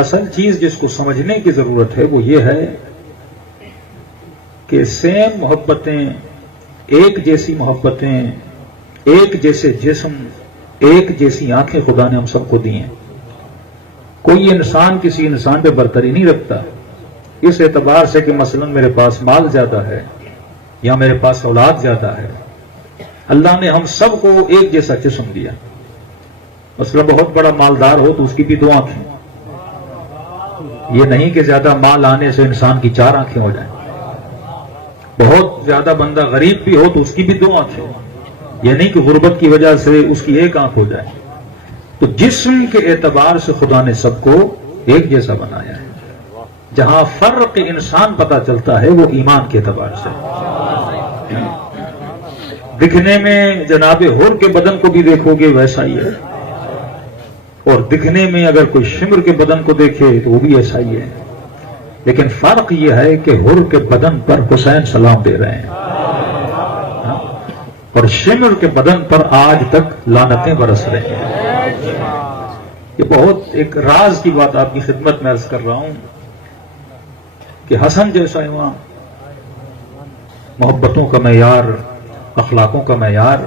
اصل چیز جس کو سمجھنے کی ضرورت ہے وہ یہ ہے کہ سیم محبتیں، ایک جیسی محبتیں، ایک جیسے جسم، ایک جیسی آنکھیں خدا نے ہم سب کو دی ہیں. کوئی انسان کسی انسان پہ برتری نہیں رکھتا اس اعتبار سے کہ مثلا میرے پاس مال زیادہ ہے یا میرے پاس اولاد زیادہ ہے. اللہ نے ہم سب کو ایک جیسا جسم دیا. مثلا بہت بڑا مالدار ہو تو اس کی بھی 2 آنکھیں. یہ نہیں کہ زیادہ مال آنے سے انسان کی 4 آنکھیں ہو جائیں. بہت زیادہ بندہ غریب بھی ہو تو اس کی بھی 2 آنکھیں. یہ نہیں کہ غربت کی وجہ سے اس کی 1 آنکھ ہو جائے. تو جسم کے اعتبار سے خدا نے سب کو ایک جیسا بنایا ہے. جہاں فرق انسان پتہ چلتا ہے وہ ایمان کے اعتبار سے. دکھنے میں جناب حر کے بدن کو بھی دیکھو گے ویسا ہی ہے، اور دکھنے میں اگر کوئی شمر کے بدن کو دیکھے تو وہ بھی ایسا ہی ہے. لیکن فرق یہ ہے کہ حر کے بدن پر حسین سلام دے رہے ہیں اور شمر کے بدن پر آج تک لعنتیں برس رہے ہیں. یہ بہت ایک راز کی بات آپ کی خدمت میں عرض کر رہا ہوں کہ حسن جیسا امام، محبتوں کا معیار، اخلاقوں کا معیار،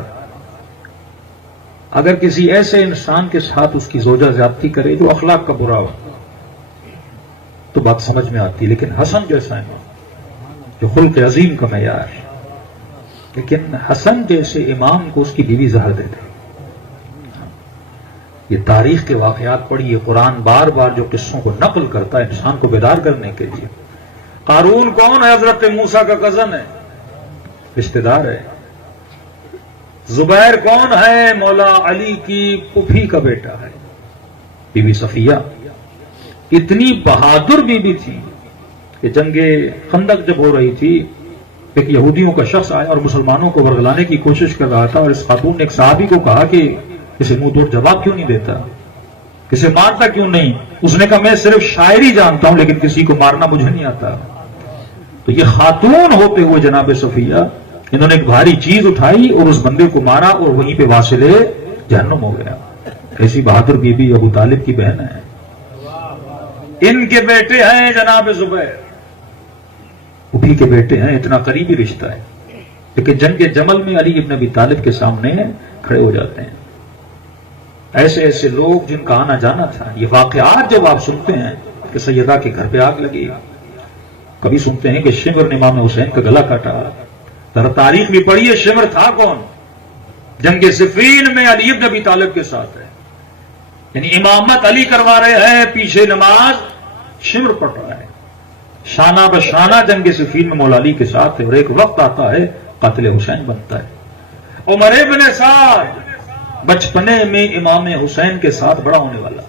اگر کسی ایسے انسان کے ساتھ اس کی زوجہ زیادتی کرے جو اخلاق کا برا ہو تو بات سمجھ میں آتی. لیکن حسن جیسا امام جو خلق عظیم کا معیار، لیکن حسن جیسے امام کو اس کی بیوی زہر دے دے. یہ تاریخ کے واقعات پڑھیے. قرآن بار بار جو قصوں کو نقل کرتا ہے انسان کو بیدار کرنے کے لیے. قارون کون ہے؟ حضرت موسیٰ کا کزن ہے، رشتہ دار ہے. زبیر کون ہے؟ مولا علی کی پھوپھی کا بیٹا ہے. بی بی صفیہ اتنی بہادر بیوی تھی کہ جنگ خندق جب ہو رہی تھی ایک یہودیوں کا شخص آیا اور مسلمانوں کو ورگلانے کی کوشش کر رہا تھا، اور اس خاتون نے ایک صحابی کو کہا کہ اسے منہ توڑ جواب کیوں نہیں دیتا، کسے مارتا کیوں نہیں؟ اس نے کہا میں صرف شاعری جانتا ہوں لیکن کسی کو مارنا مجھے نہیں آتا. تو یہ خاتون ہوتے ہوئے جناب صفیہ انہوں نے ایک بھاری چیز اٹھائی اور اس بندے کو مارا اور وہیں پہ واصل جہنم ہو گیا. ایسی بہادر بیوی ابو طالب کی بہن ہے. ان کے بیٹے ہیں جناب زبیر، ابھی کے بیٹے ہیں. اتنا قریبی رشتہ ہے. لیکن جنگ جمل میں علی ابن ابی طالب کے سامنے کھڑے ہو جاتے ہیں. ایسے ایسے لوگ جن کا آنا جانا تھا. یہ واقعات جب آپ سنتے ہیں کہ سیدہ کے گھر پہ آگ لگی، کبھی سنتے ہیں کہ شمر نے امام حسین کا گلا کاٹا. ذرا تاریخ بھی پڑھیے شمر تھا کون. جنگ صفین میں علی ابن ابی طالب کے ساتھ ہے، یعنی امامت علی کروا رہے ہیں، پیچھے نماز شمر پڑھ رہا ہے. شانہ بشانہ جنگ صفین میں مولا علی کے ساتھ ہے، اور ایک وقت آتا ہے قاتل حسین بنتا ہے. عمر ابن سعد بچپنے میں امام حسین کے ساتھ بڑا ہونے والا.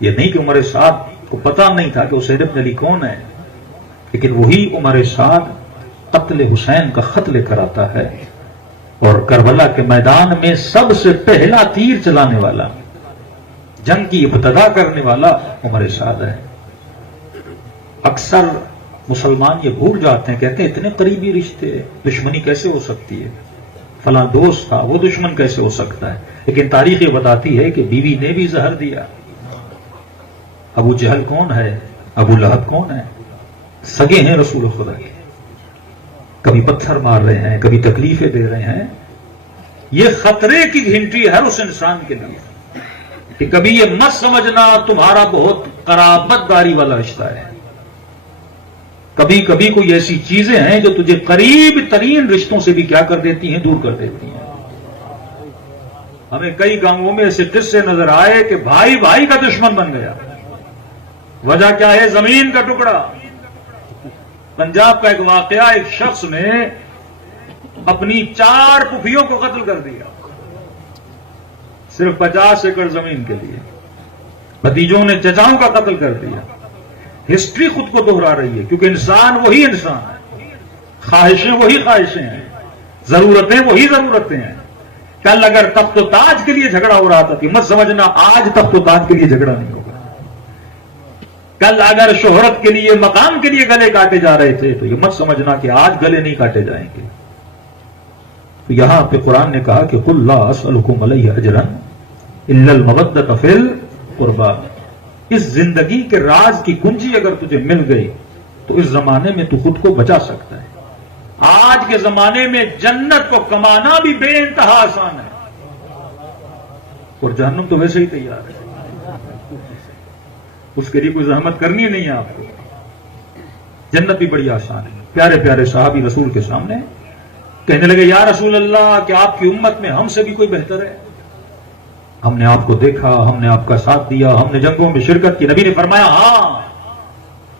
یہ نہیں کہ عمر سعد کو پتہ نہیں تھا کہ حسین ابن علی کون ہے، لیکن وہی عمر سعد قتل حسین کا خط لے کر آتا ہے، اور کربلا کے میدان میں سب سے پہلا تیر چلانے والا، جنگ کی ابتدا کرنے والا عمر سعد ہے. اکثر مسلمان یہ بھول جاتے ہیں، کہتے ہیں اتنے قریبی رشتے، دشمنی کیسے ہو سکتی ہے؟ فلاں دوست تھا، وہ دشمن کیسے ہو سکتا ہے؟ لیکن تاریخ یہ بتاتی ہے کہ بیوی نے بھی زہر دیا. ابو جہل کون ہے؟ ابو لہب کون ہے؟ سگے ہیں رسول خدا کے. کبھی پتھر مار رہے ہیں، کبھی تکلیفیں دے رہے ہیں. یہ خطرے کی گھنٹی ہر اس انسان کے لیے کہ کبھی یہ مت سمجھنا تمہارا بہت قرابت داری والا رشتہ ہے. کبھی کبھی کوئی ایسی چیزیں ہیں جو تجھے قریب ترین رشتوں سے بھی کیا کر دیتی ہیں، دور کر دیتی ہیں. ہمیں کئی گاؤں میں ایسے قصے نظر آئے کہ بھائی بھائی کا دشمن بن گیا. وجہ کیا ہے؟ زمین کا ٹکڑا. پنجاب کا ایک واقعہ، ایک شخص نے اپنی 4 پھوپھیوں کو قتل کر دیا صرف 50 ایکڑ زمین کے لیے. بھتیجوں نے چچاؤں کا قتل کر دیا. ہسٹری خود کو دہرا رہی ہے، کیونکہ انسان وہی انسان ہے، خواہشیں وہی خواہشیں ہیں، ضرورتیں وہی ضرورتیں ہیں. کل اگر تخت و تاج کے لیے جھگڑا ہو رہا تھا تو مت سمجھنا آج تخت و تاج کے لیے جھگڑا نہیں ہوگا. کل اگر شہرت کے لیے، مقام کے لیے گلے کاٹے جا رہے تھے تو یہ مت سمجھنا کہ آج گلے نہیں کاٹے جائیں گے. تو یہاں پہ قرآن نے کہا کہ قُلْ لَا أَسْأَلُكُمْ عَلَيْهِ أَجْرًا إِلَّا الْمَوَدَّةَ فِي قربا، اس زندگی کے راز کی کنجی اگر تجھے مل گئی تو اس زمانے میں تو خود کو بچا سکتا ہے۔ آج کے زمانے میں جنت کو کمانا بھی بے انتہا آسان ہے، اور جہنم تو ویسے ہی تیار ہے، اس کے لیے کوئی زحمت کرنی نہیں ہے آپ کو۔ جنت بھی بڑی آسان ہے۔ پیارے پیارے صحابی رسول کے سامنے کہنے لگے یا رسول اللہ کہ آپ کی امت میں ہم سے بھی کوئی بہتر ہے؟ ہم نے آپ کو دیکھا، ہم نے آپ کا ساتھ دیا، ہم نے جنگوں میں شرکت کی۔ نبی نے فرمایا ہاں،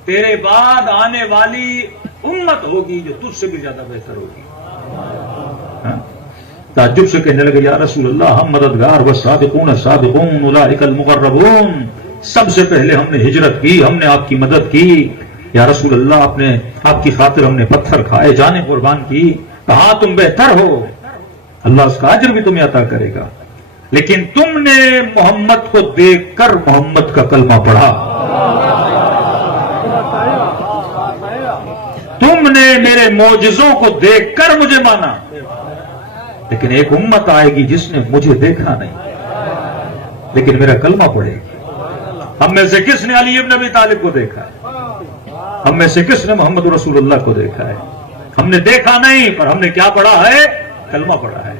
تیرے بعد آنے والی امت ہوگی جو تجھ سے بھی زیادہ بہتر ہوگی۔ تعجب سے کہنے لگے یا رسول اللہ ہم مددگار والسابقون السابقون اولئک المقربون، سب سے پہلے ہم نے ہجرت کی، ہم نے آپ کی مدد کی یا رسول اللہ، آپ کی خاطر ہم نے پتھر کھائے، جانیں قربان کی۔ کہا تم بہتر ہو، اللہ اس کا اجر بھی تمہیں عطا کرے گا، لیکن تم نے محمد کو دیکھ کر محمد کا کلمہ پڑھا، تم نے میرے معجزوں کو دیکھ کر مجھے مانا، لیکن ایک امت آئے گی جس نے مجھے دیکھا نہیں لیکن میرا کلمہ پڑھے گی۔ ہم میں سے کس نے علی ابن ابی طالب کو دیکھا ہے؟ ہم میں سے کس نے محمد رسول اللہ کو دیکھا ہے؟ ہم نے دیکھا نہیں، پر ہم نے کیا پڑھا ہے؟ کلمہ پڑھا ہے۔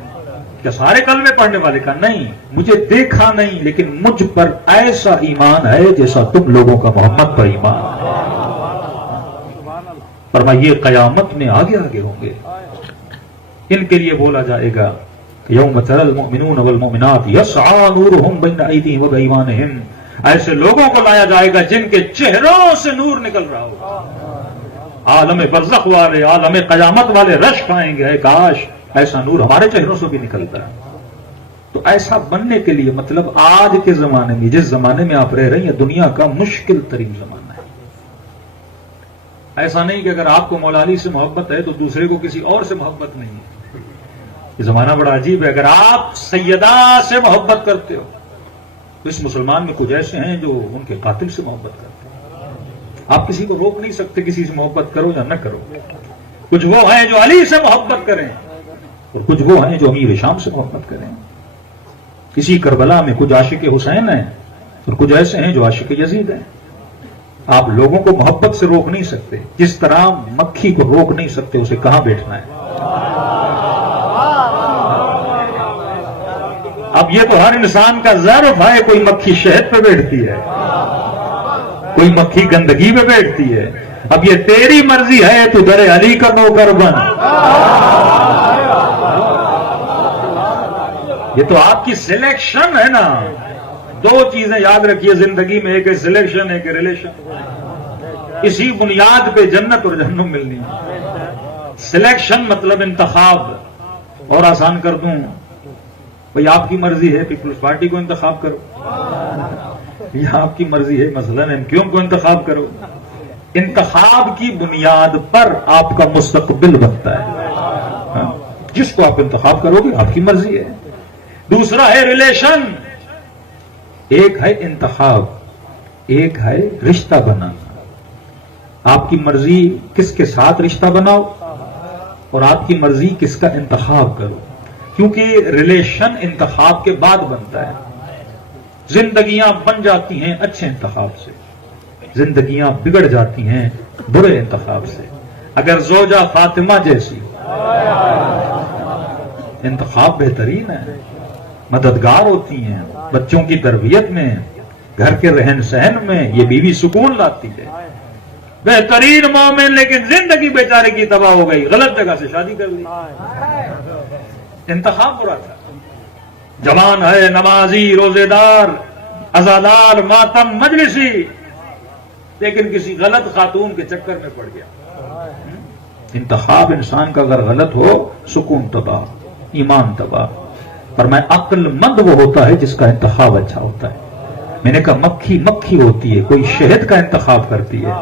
کیا سارے کلمے پڑھنے والے کا؟ نہیں، مجھے دیکھا نہیں لیکن مجھ پر ایسا ایمان ہے جیسا تم لوگوں کا محمد پر ایمان ہے۔ فرمائیے قیامت میں آگے آگے ہوں گے، ان کے لیے بولا جائے گا کہ یوم تری المؤمنون والمؤمنات یسعی نورہم بین ایدیہم وبایمانہم، ایسے لوگوں کو لایا جائے گا جن کے چہروں سے نور نکل رہا ہوگا۔ عالم برزخ والے، عالم قیامت والے رش کھائیں گے، کاش ایسا نور ہمارے چہروں سے بھی نکلتا ہے۔ تو ایسا بننے کے لیے مطلب آج کے زمانے میں، جس زمانے میں آپ رہ رہی ہیں، دنیا کا مشکل ترین زمانہ ہے۔ ایسا نہیں کہ اگر آپ کو مولا علی سے محبت ہے تو دوسرے کو کسی اور سے محبت نہیں ہے۔ یہ زمانہ بڑا عجیب ہے۔ اگر آپ سیدہ سے محبت کرتے ہو تو اس مسلمان میں کچھ ایسے ہیں جو ان کے قاتل سے محبت کرتے ہیں۔ آپ کسی کو روک نہیں سکتے کسی سے محبت کرو یا نہ کرو۔ کچھ وہ ہیں جو علی سے محبت کریں اور کچھ وہ ہیں جو امیر شام سے محبت کریں۔ کسی کربلا میں کچھ عاشق حسین ہیں اور کچھ ایسے ہیں جو عاشق یزید ہیں۔ آپ لوگوں کو محبت سے روک نہیں سکتے، جس طرح مکھی کو روک نہیں سکتے اسے کہاں بیٹھنا ہے۔ اب یہ تو ہر انسان کا ضرف ہے، کوئی مکھی شہد پہ بیٹھتی ہے، کوئی مکھی گندگی پہ بیٹھتی ہے۔ اب یہ تیری مرضی ہے، تو در علی کا نوکر بن۔ یہ تو آپ کی سلیکشن ہے نا۔ دو چیزیں یاد رکھیے زندگی میں، ایک ہے سلیکشن، ایک ہے ریلیشن۔ اسی بنیاد پہ جنت اور جہنم ملنی ہے۔ سلیکشن مطلب انتخاب، اور آسان کر دوں بھئی آپ کی مرضی ہے پیپلز پارٹی کو انتخاب کرو، یا آپ کی مرضی ہے مثلا ایم کیو ایم کو انتخاب کرو۔ انتخاب کی بنیاد پر آپ کا مستقبل بنتا ہے۔ جس کو آپ انتخاب کرو گے آپ کی مرضی ہے۔ دوسرا ہے ریلیشن، ایک ہے انتخاب، ایک ہے رشتہ بنانا۔ آپ کی مرضی کس کے ساتھ رشتہ بناؤ اور آپ کی مرضی کس کا انتخاب کرو، کیونکہ ریلیشن انتخاب کے بعد بنتا ہے۔ زندگیاں بن جاتی ہیں اچھے انتخاب سے، زندگیاں بگڑ جاتی ہیں برے انتخاب سے۔ اگر زوجہ فاطمہ جیسی انتخاب بہترین ہے، مددگار ہوتی ہیں بچوں کی تربیت میں، گھر کے رہن سہن میں، یہ بیوی سکون لاتی ہے۔ بہترین مومن لیکن زندگی بیچارے کی تباہ ہو گئی، غلط جگہ سے شادی کر لی، انتخاب برا تھا۔ جوان ہے، نمازی، روزے دار، عزادار، ماتم مجلسی، لیکن کسی غلط خاتون کے چکر میں پڑ گیا۔ انتخاب انسان کا اگر غلط ہو، سکون تباہ، ایمان تباہ۔ پر میں عقل مند وہ ہوتا ہے جس کا انتخاب اچھا ہوتا ہے۔ میں نے کہا مکھی مکھی ہوتی ہے، کوئی شہد کا انتخاب کرتی ہے،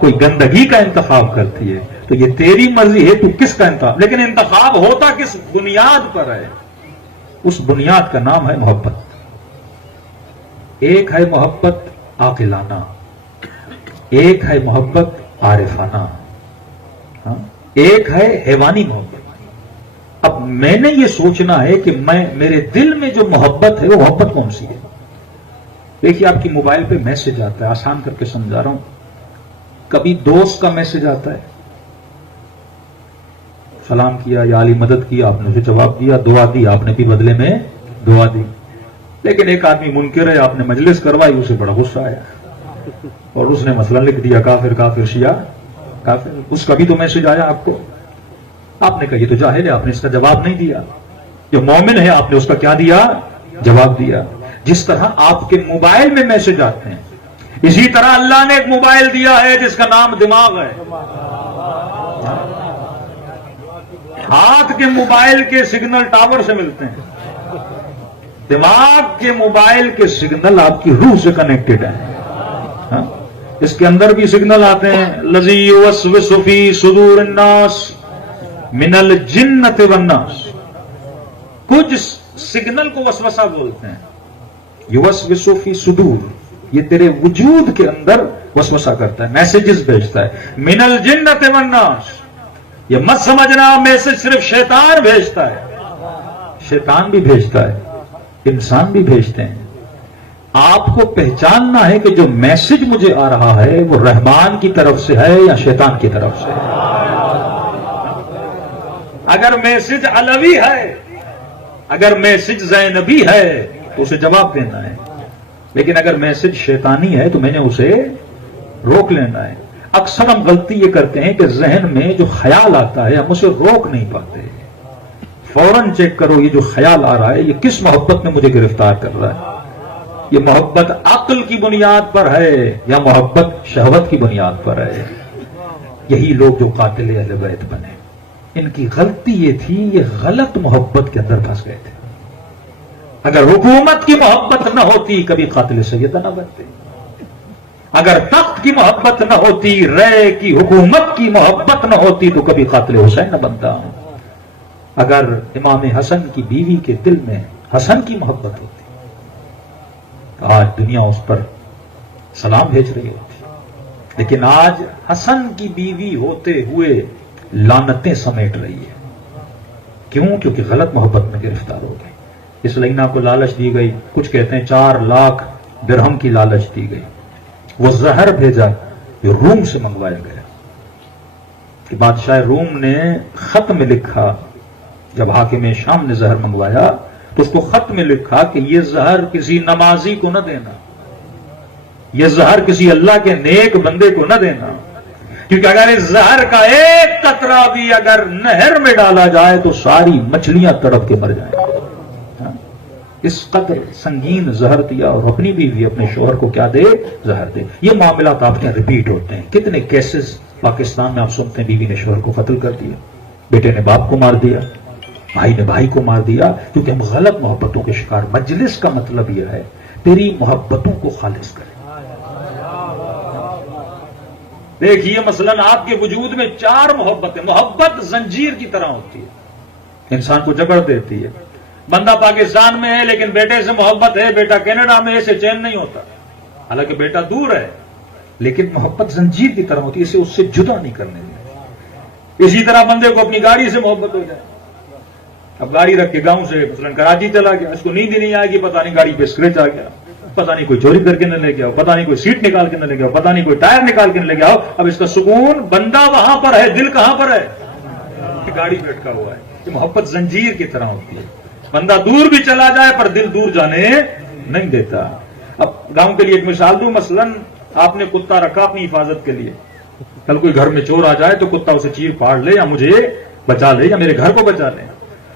کوئی گندگی کا انتخاب کرتی ہے۔ تو یہ تیری مرضی ہے، تو کس کا انتخاب، لیکن انتخاب ہوتا کس بنیاد پر ہے؟ اس بنیاد کا نام ہے محبت۔ ایک ہے محبت عاقلانہ، ایک ہے محبت عارفانہ، ایک ہے حیوانی محبت۔ اب میں نے یہ سوچنا ہے کہ میرے دل میں جو محبت ہے وہ محبت کون سی ہے؟ دیکھیے آپ کی موبائل پہ میسج آتا ہے، آسان کر کے سمجھا رہا ہوں. کبھی دوست کا میسج آتا ہے، سلام کیا یا علی مدد کی، آپ نے اسے جواب دیا، دعا دی آپ نے بھی بدلے میں دعا دی. لیکن ایک آدمی منکر ہے، آپ نے مجلس کروائی، اسے بڑا غصہ آیا اور اس نے مثلا لکھ دیا کافر کافر شیعہ کافر. اس کا بھی تو میسج آیا آپ کو، آپ نے کہا یہ تو جاہل ہے، آپ نے اس کا جواب نہیں دیا. جو مومن ہے آپ نے اس کا کیا دیا؟ جواب دیا. جس طرح آپ کے موبائل میں میسج آتے ہیں، اسی طرح اللہ نے ایک موبائل دیا ہے جس کا نام دماغ ہے. ہاتھ کے موبائل کے سگنل ٹاور سے ملتے ہیں، دماغ کے موبائل کے سگنل آپ کی روح سے کنیکٹڈ ہیں. اس کے اندر بھی سگنل آتے ہیں، الذی یوسوس فی صدور الناس من الجنۃ والناس. کچھ سگنل کو وسوسہ بولتے ہیں. یوسوس فی صدور، یہ تیرے وجود کے اندر وسوسہ کرتا ہے، میسجز بھیجتا ہے. من الجنۃ والناس، یہ مت سمجھنا میسج صرف شیطان بھیجتا ہے. شیطان بھی بھیجتا ہے، انسان بھی بھیجتے ہیں. آپ کو پہچاننا ہے کہ جو میسج مجھے آ رہا ہے وہ رحمان کی طرف سے ہے یا شیطان کی طرف سے ہے. اگر میسج علوی ہے، اگر میسج زینبی ہے تو اسے جواب دینا ہے. لیکن اگر میسج شیطانی ہے تو میں نے اسے روک لینا ہے. اکثر ہم غلطی یہ کرتے ہیں کہ ذہن میں جو خیال آتا ہے ہم اسے روک نہیں پاتے. فوراً چیک کرو یہ جو خیال آ رہا ہے یہ کس محبت میں مجھے گرفتار کر رہا ہے. یہ محبت عقل کی بنیاد پر ہے یا محبت شہوت کی بنیاد پر ہے. یہی لوگ جو قاتل اہل بیت بنے، ان کی غلطی یہ تھی، یہ غلط محبت کے اندر پھنس گئے تھے. اگر حکومت کی محبت نہ ہوتی کبھی قاتل سیدہ نہ بنتے. اگر تخت کی محبت نہ ہوتی، رے کی حکومت کی محبت نہ ہوتی تو کبھی قاتل حسین نہ بنتا. اگر امام حسن کی بیوی کے دل میں حسن کی محبت ہوتی تو آج دنیا اس پر سلام بھیج رہی ہوتی. لیکن آج حسن کی بیوی ہوتے ہوئے لعنتیں سمیٹ رہی ہے. کیوں؟ کیونکہ غلط محبت میں گرفتار ہو گئی. اس لینا کو لالچ دی گئی، کچھ کہتے ہیں 4 لاکھ درہم کی لالچ دی گئی. وہ زہر بھیجا جو روم سے منگوایا گیا کہ بادشاہ روم نے خط میں لکھا، جب حاکم شام نے زہر منگوایا تو اس کو خط میں لکھا کہ یہ زہر کسی نمازی کو نہ دینا، یہ زہر کسی اللہ کے نیک بندے کو نہ دینا، کیونکہ اگر اس زہر کا ایک قطرہ بھی اگر نہر میں ڈالا جائے تو ساری مچھلیاں تڑپ کے مر جائیں. اس قدر سنگین زہر دیا اور اپنی بیوی اپنے شوہر کو کیا دے؟ زہر دے. یہ معاملات آپ کے ریپیٹ ہوتے ہیں. کتنے کیسز پاکستان میں آپ سنتے ہیں، بیوی نے شوہر کو قتل کر دیا، بیٹے نے باپ کو مار دیا، بھائی نے بھائی کو مار دیا، کیونکہ ہم غلط محبتوں کے شکار. مجلس کا مطلب یہ ہے تیری محبتوں کو خالص کرے. دیکھیے مثلاً آپ کے وجود میں 4 محبتیں، محبت زنجیر کی طرح ہوتی ہے، انسان کو جکڑ دیتی ہے. بندہ پاکستان میں ہے لیکن بیٹے سے محبت ہے، بیٹا کینیڈا میں ہے، اسے چین نہیں ہوتا، حالانکہ بیٹا دور ہے، لیکن محبت زنجیر کی طرح ہوتی ہے، اسے اس سے جدا نہیں کرنے دیں. اسی طرح بندے کو اپنی گاڑی سے محبت ہو جائے. اب گاڑی رکھ کے گاؤں سے مثلاً کراچی چلا گیا، اس کو نیند ہی نہیں آئے گی، پتہ نہیں گاڑی پہ اسکریچ آ گیا، پتہ نہیں کوئی چوری کر کے نہ لے گیا، پتہ نہیں کوئی سیٹ نکال کے نہ لے گیا، پتہ نہیں کوئی ٹائر نکال کے نہ لے گیا. اب اس کا سکون، بندہ وہاں پر ہے، دل کہاں پر ہے؟ گاڑی پہ اٹکا ہوا ہے. یہ محبت زنجیر کی طرح ہوتی ہے. بندہ دور بھی چلا جائے پر دل دور جانے نہیں دیتا. اب گاؤں کے لیے ایک مثال دوں، مثلاً آپ نے کتا رکھا اپنی حفاظت کے لیے، کل کوئی گھر میں چور آ جائے تو کتا اسے چیر پھاڑ لے یا مجھے بچا لے یا میرے گھر کو بچا لے.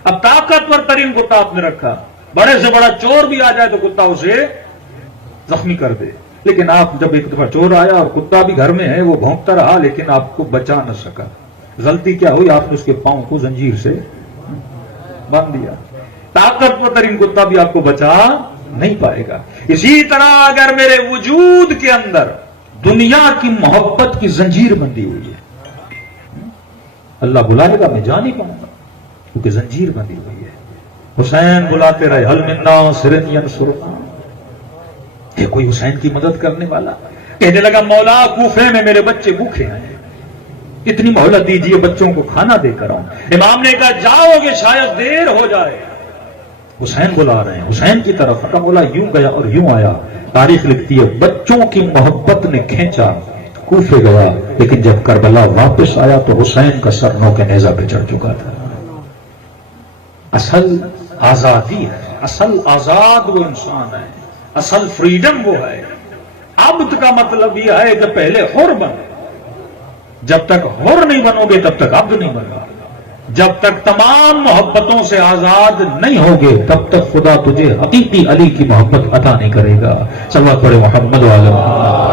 اب طاقتور ترین کتا آپ نے رکھا، بڑے سے بڑا چور بھی آ جائے تو کتا اسے زخمی کر دے. لیکن آپ جب ایک دفعہ چور آیا اور کتا بھی گھر میں ہے، وہ بھونکتا رہا لیکن آپ کو بچا نہ سکا. غلطی کیا ہوئی؟ آپ نے اس کے پاؤں کو زنجیر سے باندھ دیا. طاقتور ترین کتا بھی آپ کو بچا نہیں پائے گا. اسی طرح اگر میرے وجود کے اندر دنیا کی محبت کی زنجیر بندی ہوئی ہے، اللہ بلائے گا میں جا نہیں پاؤں گا کیونکہ زنجیر بندی ہوئی ہے. حسین بلاتے رہے، حل من ناصر ینصرنا. یہ کوئی حسین کی مدد کرنے والا؟ کہنے لگا مولا کوفے میں میرے بچے بھوکے ہیں، اتنی مہلت دیجیے بچوں کو کھانا دے کر آؤں. امام نے کہا جاؤ گے شاید دیر ہو جائے. حسین بلا رہے ہیں حسین کی طرف. مولا یوں گیا اور یوں آیا. تاریخ لکھتی ہے بچوں کی محبت نے کھینچا، کوفے گیا، لیکن جب کربلا واپس آیا تو حسین کا سر نو کے نیزہ پہ چڑھ چکا تھا۔ اصل آزادی ہے، اصل آزاد وہ انسان ہے، اصل فریڈم وہ ہے۔ عبد کا مطلب یہ ہے کہ پہلے حر بنو، جب تک حر نہیں بنو گے تب تک عبد نہیں بنو، جب تک تمام محبتوں سے آزاد نہیں ہوگے تب تک خدا تجھے حقیقی علی کی محبت عطا نہیں کرے گا۔ صلوات پڑھے محمد وعلی محمد۔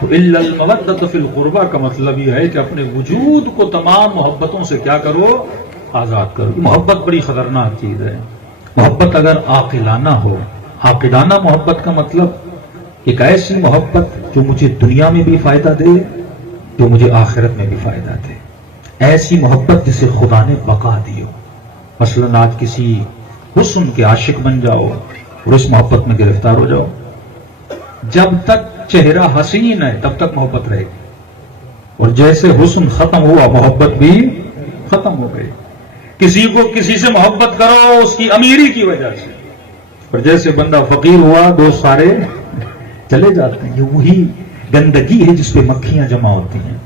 تو الا المودۃ فی القربى کا مطلب یہ ہے کہ اپنے وجود کو تمام محبتوں سے کیا کرو؟ آزاد کرو۔ محبت بڑی خطرناک چیز ہے۔ محبت اگر عاقلانہ ہو، عاقلانہ محبت کا مطلب ایک ایسی محبت جو مجھے دنیا میں بھی فائدہ دے، جو مجھے آخرت میں بھی فائدہ دے، ایسی محبت جسے خدا نے بقا دی ہو۔ مثلا آج کسی حسن کے عاشق بن جاؤ اور اس محبت میں گرفتار ہو جاؤ، جب تک چہرہ حسین ہے تب تک محبت رہے گی، اور جیسے حسن ختم ہوا محبت بھی ختم ہو گئی۔ کسی کو کسی سے محبت کرو اس کی امیری کی وجہ سے، اور جیسے بندہ فقیر ہوا دوست سارے چلے جاتے ہیں۔ یہ وہی گندگی ہے جس پہ مکھیاں جمع ہوتی ہیں۔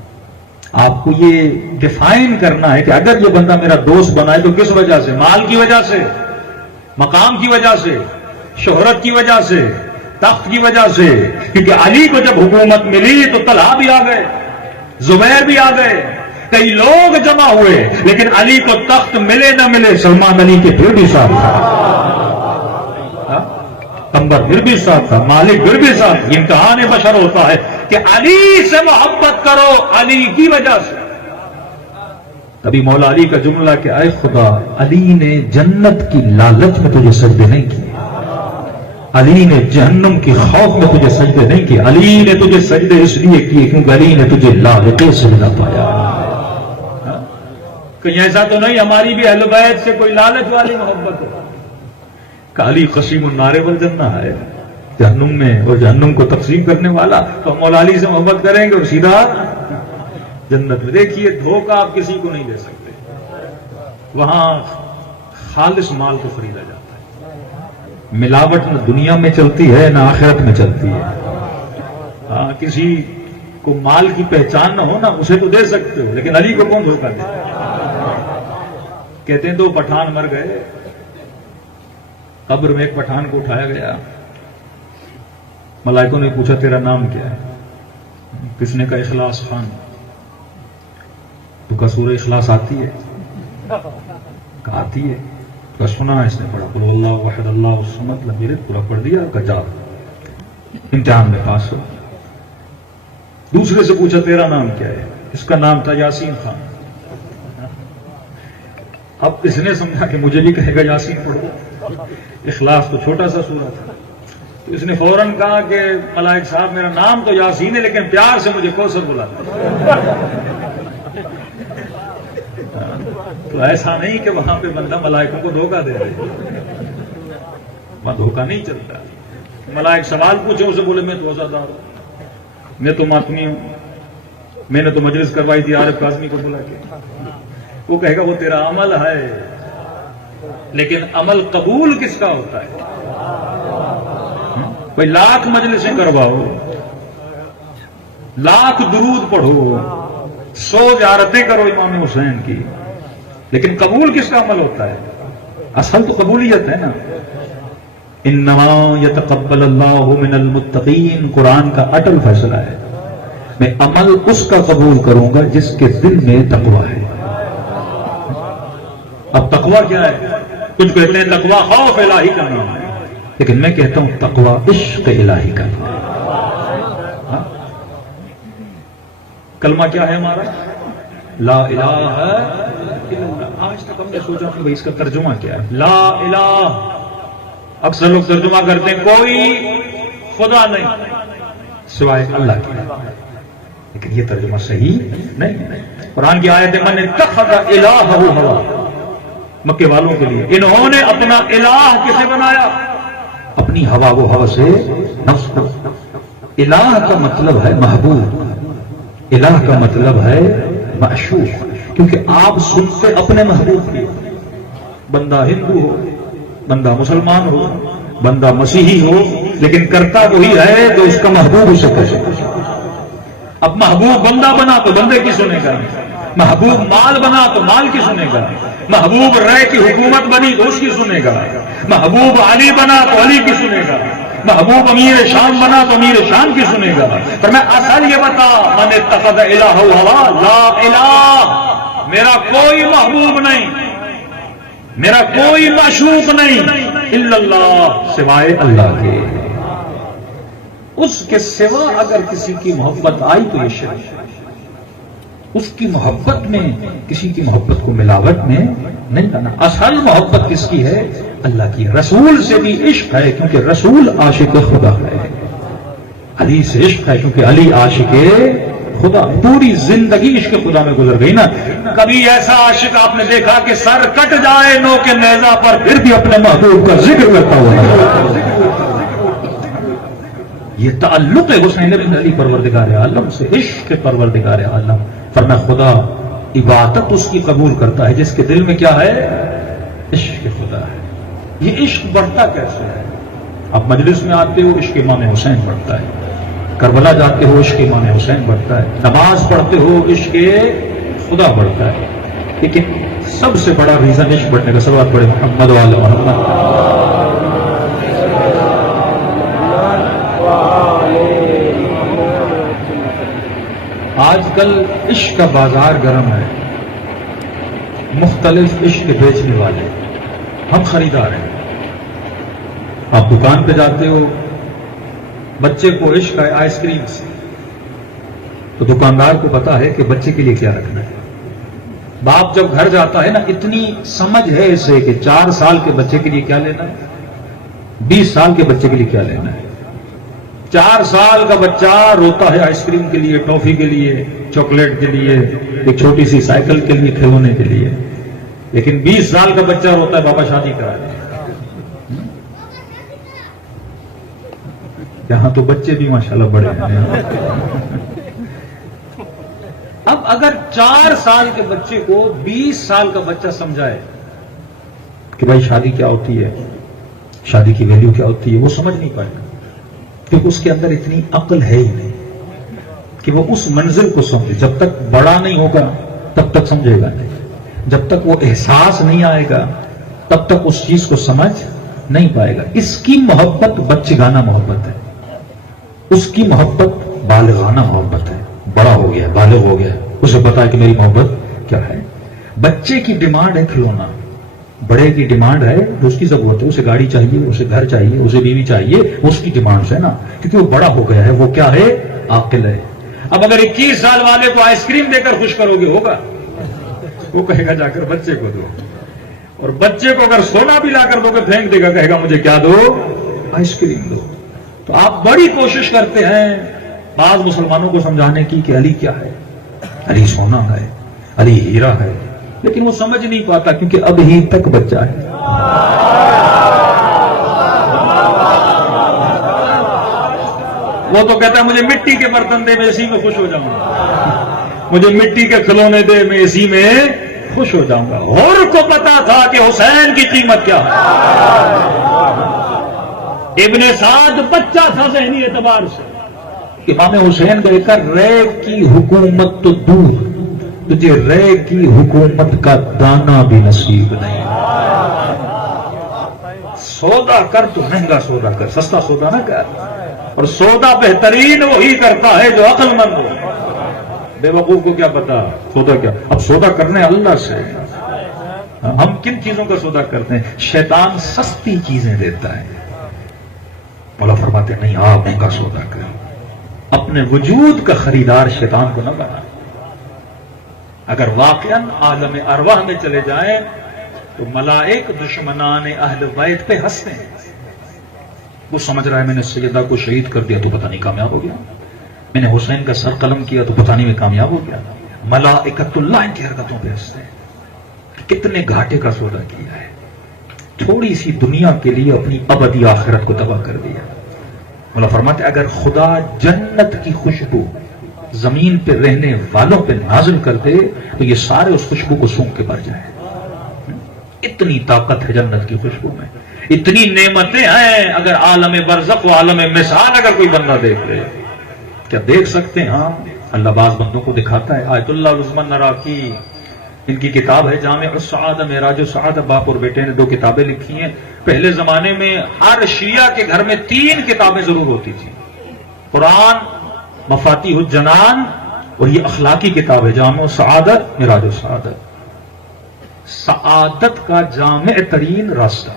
آپ کو یہ ڈیفائن کرنا ہے کہ اگر یہ بندہ میرا دوست بنا ہے تو کس وجہ سے؟ مال کی وجہ سے، مقام کی وجہ سے، شہرت کی وجہ سے، تخت کی وجہ سے۔ کیونکہ علی کو جب حکومت ملی تو طلحہ بھی آ گئے، زبیر بھی آ گئے، کئی لوگ جمع ہوئے، لیکن علی کو تخت ملے نہ ملے سلمان علی کے پھر بھی ساتھ تھا، کمبر پھر بھی ساتھ تھا، مالک پھر بھی ساتھ۔ امتحان بشر ہوتا ہے کہ علی سے محبت کرو علی کی وجہ سے۔ تبھی مولا علی کا جملہ کہ اے خدا، علی نے جنت کی لالچ میں تجھے سجدے نہیں کیے، علی نے جہنم کی خوف میں تجھے سجدے نہیں کیے، علی نے تجھے سجدے اس لیے کیے کیونکہ علی نے تجھے لائق سجدہ پایا۔ کہیں ایسا تو نہیں ہماری بھی اہل بیت سے کوئی لالچ والی محبت ہو کہ علی قسیم النار والجنہ ہے جہنم میں، اور جہنم کو تقسیم کرنے والا، تو ہم مولا علی سے محبت کریں گے اور سیدھا جنت میں۔ دیکھیے دھوکہ آپ کسی کو نہیں دے سکتے، وہاں خالص مال کو خریدا جاتا ہے، ملاوٹ نہ دنیا میں چلتی ہے نہ آخرت میں چلتی ہے۔ ہاں کسی کو مال کی پہچان نہ ہو نا اسے تو دے سکتے ہو، لیکن علی کو کون دھوکہ دے؟ کہتے ہیں دو پٹھان مر گئے، قبر میں ایک پٹھان کو اٹھایا گیا، ملائکوں نے پوچھا تیرا نام کیا ہے؟ کس نے کہا اخلاص خان؟ تو کہا سورہ اخلاص آتی ہے؟ کہا آتی ہے۔ تو سنا اس نے پڑھا قل هو اللہ احد اللہ الصمد، لم یلد، پورا پڑھ دیا، کہا جا امتحان میں پاس ہو۔ دوسرے سے پوچھا تیرا نام کیا ہے؟ اس کا نام تھا یاسین خان۔ اب اس نے سمجھا کہ مجھے بھی کہے گا یاسین پڑھ دو، اخلاص تو چھوٹا سا سورہ تھا، تو اس نے فوراً کہا کہ ملائک صاحب میرا نام تو یاسین ہے لیکن پیار سے مجھے کوثر بلاتا۔ تو ایسا نہیں کہ وہاں پہ بندہ ملائکوں کو دھوکہ دے رہے، وہاں دھوکہ نہیں چلتا۔ ملائک سوال پوچھے اسے بولے میں تو عزادار ہوں، میں تو ماتمی ہوں، میں نے تو مجلس کروائی تھی عارف کاظمی کو بلا کے۔ وہ کہے گا وہ تیرا عمل ہے، لیکن عمل قبول کس کا ہوتا ہے؟ بھائی لاکھ مجلسیں کرواؤ، لاکھ درود پڑھو، 100 زیارتیں کرو امام حسین کی، لیکن قبول کس کا عمل ہوتا ہے؟ اصل تو قبولیت ہے نا۔ انما یتقبل اللہ من المتقین، قرآن کا اٹل فیصلہ ہے، میں عمل اس کا قبول کروں گا جس کے دل میں تقویٰ ہے۔ اب تقویٰ کیا ہے؟ کچھ کہتے ہیں تقویٰ خوف الہی کا نام ہے، لیکن میں کہتا ہوں تقویٰ عشق الہی کا نام ہے۔ کلمہ کیا ہے ہمارا؟ لا الہ الا اللہ۔ آج تک ہم نے سوچا کہ اس کا ترجمہ کیا ہے؟ لا الہ، اکثر لوگ ترجمہ کرتے ہیں کوئی خدا نہیں سوائے اللہ کے، لیکن یہ ترجمہ صحیح نہیں ہے۔ قرآن کی آیت من اتخذ الہہ ہوا، مکے والوں کے لیے انہوں نے اپنا الہ کسے بنایا؟ اپنی ہوا و ہوس نفس کو۔ الہ کا مطلب ہے محبوب، الہ کا مطلب ہے معشوق، کیونکہ آپ سنتے اپنے محبوب کی۔ بندہ ہندو ہو، بندہ مسلمان ہو، بندہ مسیحی ہو، لیکن کرتا وہی ہے جو اس کا محبوب اسے کہے۔ اب محبوب بندہ بنا تو بندے کی سنے گا، محبوب مال بنا تو مال کی سنے گا، محبوب رائے کی حکومت بنی تو اس کی سنے گا، محبوب علی بنا تو علی کی سنے گا، محبوب امیر شام بنا تو امیر شام کی سنے گا۔ پر میں اصل یہ بتا، من اتخذ الہ ہوا لا الہ، میرا کوئی محبوب نہیں، میرا کوئی معشوق نہیں، الا اللہ، سوائے اللہ کے۔ اس کے سوا اگر کسی کی محبت آئی تو یہ شرک ہے۔ اس کی محبت میں کسی کی محبت کو ملاوٹ میں نہیں کرنا۔ اصل محبت کس کی ہے؟ اللہ کی۔ رسول سے بھی عشق ہے کیونکہ رسول عاشق خدا ہے، علی سے عشق ہے کیونکہ علی عاشق خدا۔ پوری زندگی عشق خدا میں گزر گئی نا۔ کبھی ایسا عاشق آپ نے دیکھا کہ سر کٹ جائے نو کے نیزہ پر پھر بھی اپنے محبوب کا ذکر کرتا ہوا؟ یہ تعلق ہے حسین بن علی پروردگار عالم سے، عشق پروردگار عالم۔ فرمایا خدا عبادت اس کی قبول کرتا ہے جس کے دل میں کیا ہے؟ عشق خدا ہے۔ یہ عشق بڑھتا کیسے ہے؟ آپ مجلس میں آتے ہو، عشق امام حسین بڑھتا ہے، کربلا جاتے ہو، عشق امام حسین بڑھتا ہے، نماز پڑھتے ہو، عشق خدا بڑھتا ہے۔ لیکن سب سے بڑا ریزن عشق بڑھنے کا سوال پڑے محمد وعلی محمد۔ آج کل عشق کا بازار گرم ہے، مختلف عشق بیچنے والے، ہم خریدار ہیں۔ آپ دکان پہ جاتے ہو، بچے کو عشق ہے آئس کریم سے، تو دکاندار کو پتا ہے کہ بچے کے لیے کیا رکھنا ہے۔ باپ جب گھر جاتا ہے نا، اتنی سمجھ ہے اسے کہ 4 سال کے بچے کے لیے کیا لینا ہے، 20 سال کے بچے کے لیے کیا لینا ہے۔ 4 سال کا بچہ روتا ہے آئس کریم کے لیے، ٹافی کے لیے، چاکلیٹ کے لیے، ایک چھوٹی سی سائیکل کے لیے، کھلونے کے لیے، لیکن 20 سال کا بچہ روتا ہے بابا شادی کرا دے۔ یہاں تو بچے بھی ماشاءاللہ بڑے ہیں۔ اب اگر 4 سال کے بچے کو 20 سال کا بچہ سمجھائے کہ بھائی شادی کیا ہوتی ہے، شادی کی ویلیو کیا ہوتی ہے، وہ سمجھ نہیں پائے گا، کیونکہ اس کے اندر اتنی عقل ہے ہی نہیں کہ وہ اس منزل کو سمجھے۔ جب تک بڑا نہیں ہوگا تب تک سمجھے گا نہیں، جب تک وہ احساس نہیں آئے گا تب تک اس چیز کو سمجھ نہیں پائے گا۔ اس کی محبت بچگانہ محبت ہے، اس کی محبت بالغانہ محبت ہے۔ بڑا ہو گیا، بالغ ہو گیا، اسے پتا ہے کہ میری محبت کیا ہے۔ بچے کی ڈیمانڈ ہے کھلونا، بڑے کی ڈیمانڈ ہے جو اس کی ضرورت ہے، اسے گاڑی چاہیے، اسے گھر چاہیے، اسے بیوی چاہیے، اس کی ڈیمانڈ ہے نا، کیونکہ وہ بڑا ہو گیا ہے، وہ کیا ہے؟ عاقل ہے۔ اب اگر 21 سال والے کو آئس کریم دے کر خوش کرو گے ہوگا؟ وہ کہے گا جا کر بچے کو دو، اور بچے کو اگر سونا بھی لا کر دو گے پھینک دے گا، کہے گا مجھے کیا دو؟ آئس کریم دو۔ تو آپ بڑی کوشش کرتے ہیں بعض مسلمانوں کو سمجھانے کی کہ علی کیا ہے، علی سونا ہے، علی ہیرا ہے، لیکن وہ سمجھ نہیں پاتا کیونکہ اب ہی تک بچہ ہے۔ وہ تو کہتا ہے مجھے مٹی کے برتن دے، میں اسی میں خوش ہو جاؤں گا، مجھے مٹی کے کھلونے دے، میں اسی میں خوش ہو جاؤں گا۔ اور کو پتا تھا کہ حسین کی قیمت کیا ہے۔ ابن سعد بچہ تھا ذہنی اعتبار سے، امام حسین کہے کر رے کی حکومت تو دور، تجھے رے کی حکومت کا دانا بھی نصیب نہیں۔ سودا کر تو مہنگا سودا کر، سستا سودا نہ کر، اور سودا بہترین وہی کرتا ہے جو عقل مند ہو۔ بے وقوف کو کیا پتا سودا کیا؟ اب سودا کرنے اللہ سے۔ ہم کن چیزوں کا سودا کرتے ہیں؟ شیطان سستی چیزیں دیتا ہے، مولا فرماتے نہیں آپ مہنگا سودا کریں۔ اپنے وجود کا خریدار شیطان کو نہ بنا۔ اگر واقعاً عالم ارواح میں چلے جائیں تو ملائک دشمنان اہل بیت پہ ہنستے ہیں۔ وہ سمجھ رہا ہے میں نے سیدہ کو شہید کر دیا تو پتہ نہیں کامیاب ہو گیا، میں نے حسین کا سر قلم کیا تو پتہ نہیں میں کامیاب ہو گیا۔ ملائکۃ اللہ ان کی حرکتوں پہ ہنستے ہیں۔ کتنے گھاٹے کا سودا کیا ہے، تھوڑی سی دنیا کے لیے اپنی ابدی آخرت کو تباہ کر دیا۔ مولا فرماتے اگر خدا جنت کی خوشبو زمین پہ رہنے والوں پہ نازل کر دے تو یہ سارے اس خوشبو کو سونگ کے مر جائیں۔ اتنی طاقت ہے جنت کی خوشبو میں، اتنی نعمتیں ہیں. اگر عالم برزخ و عالم مثال اگر کوئی بندہ دیکھ لے، کیا دیکھ سکتے ہیں؟ ہاں اللہ بعض بندوں کو دکھاتا ہے. آیت اللہ عثمان نراقی ان کی کتاب ہے جامع السعادہ معراج السعادہ، باپ اور بیٹے نے 2 کتابیں لکھی ہیں. پہلے زمانے میں ہر شیعہ کے گھر میں 3 کتابیں ضرور ہوتی تھی، قرآن، مفاتیح الجنان اور یہ اخلاقی کتاب ہے جامع السعادت معراج السعادت. سعادت کا جامع ترین راستہ،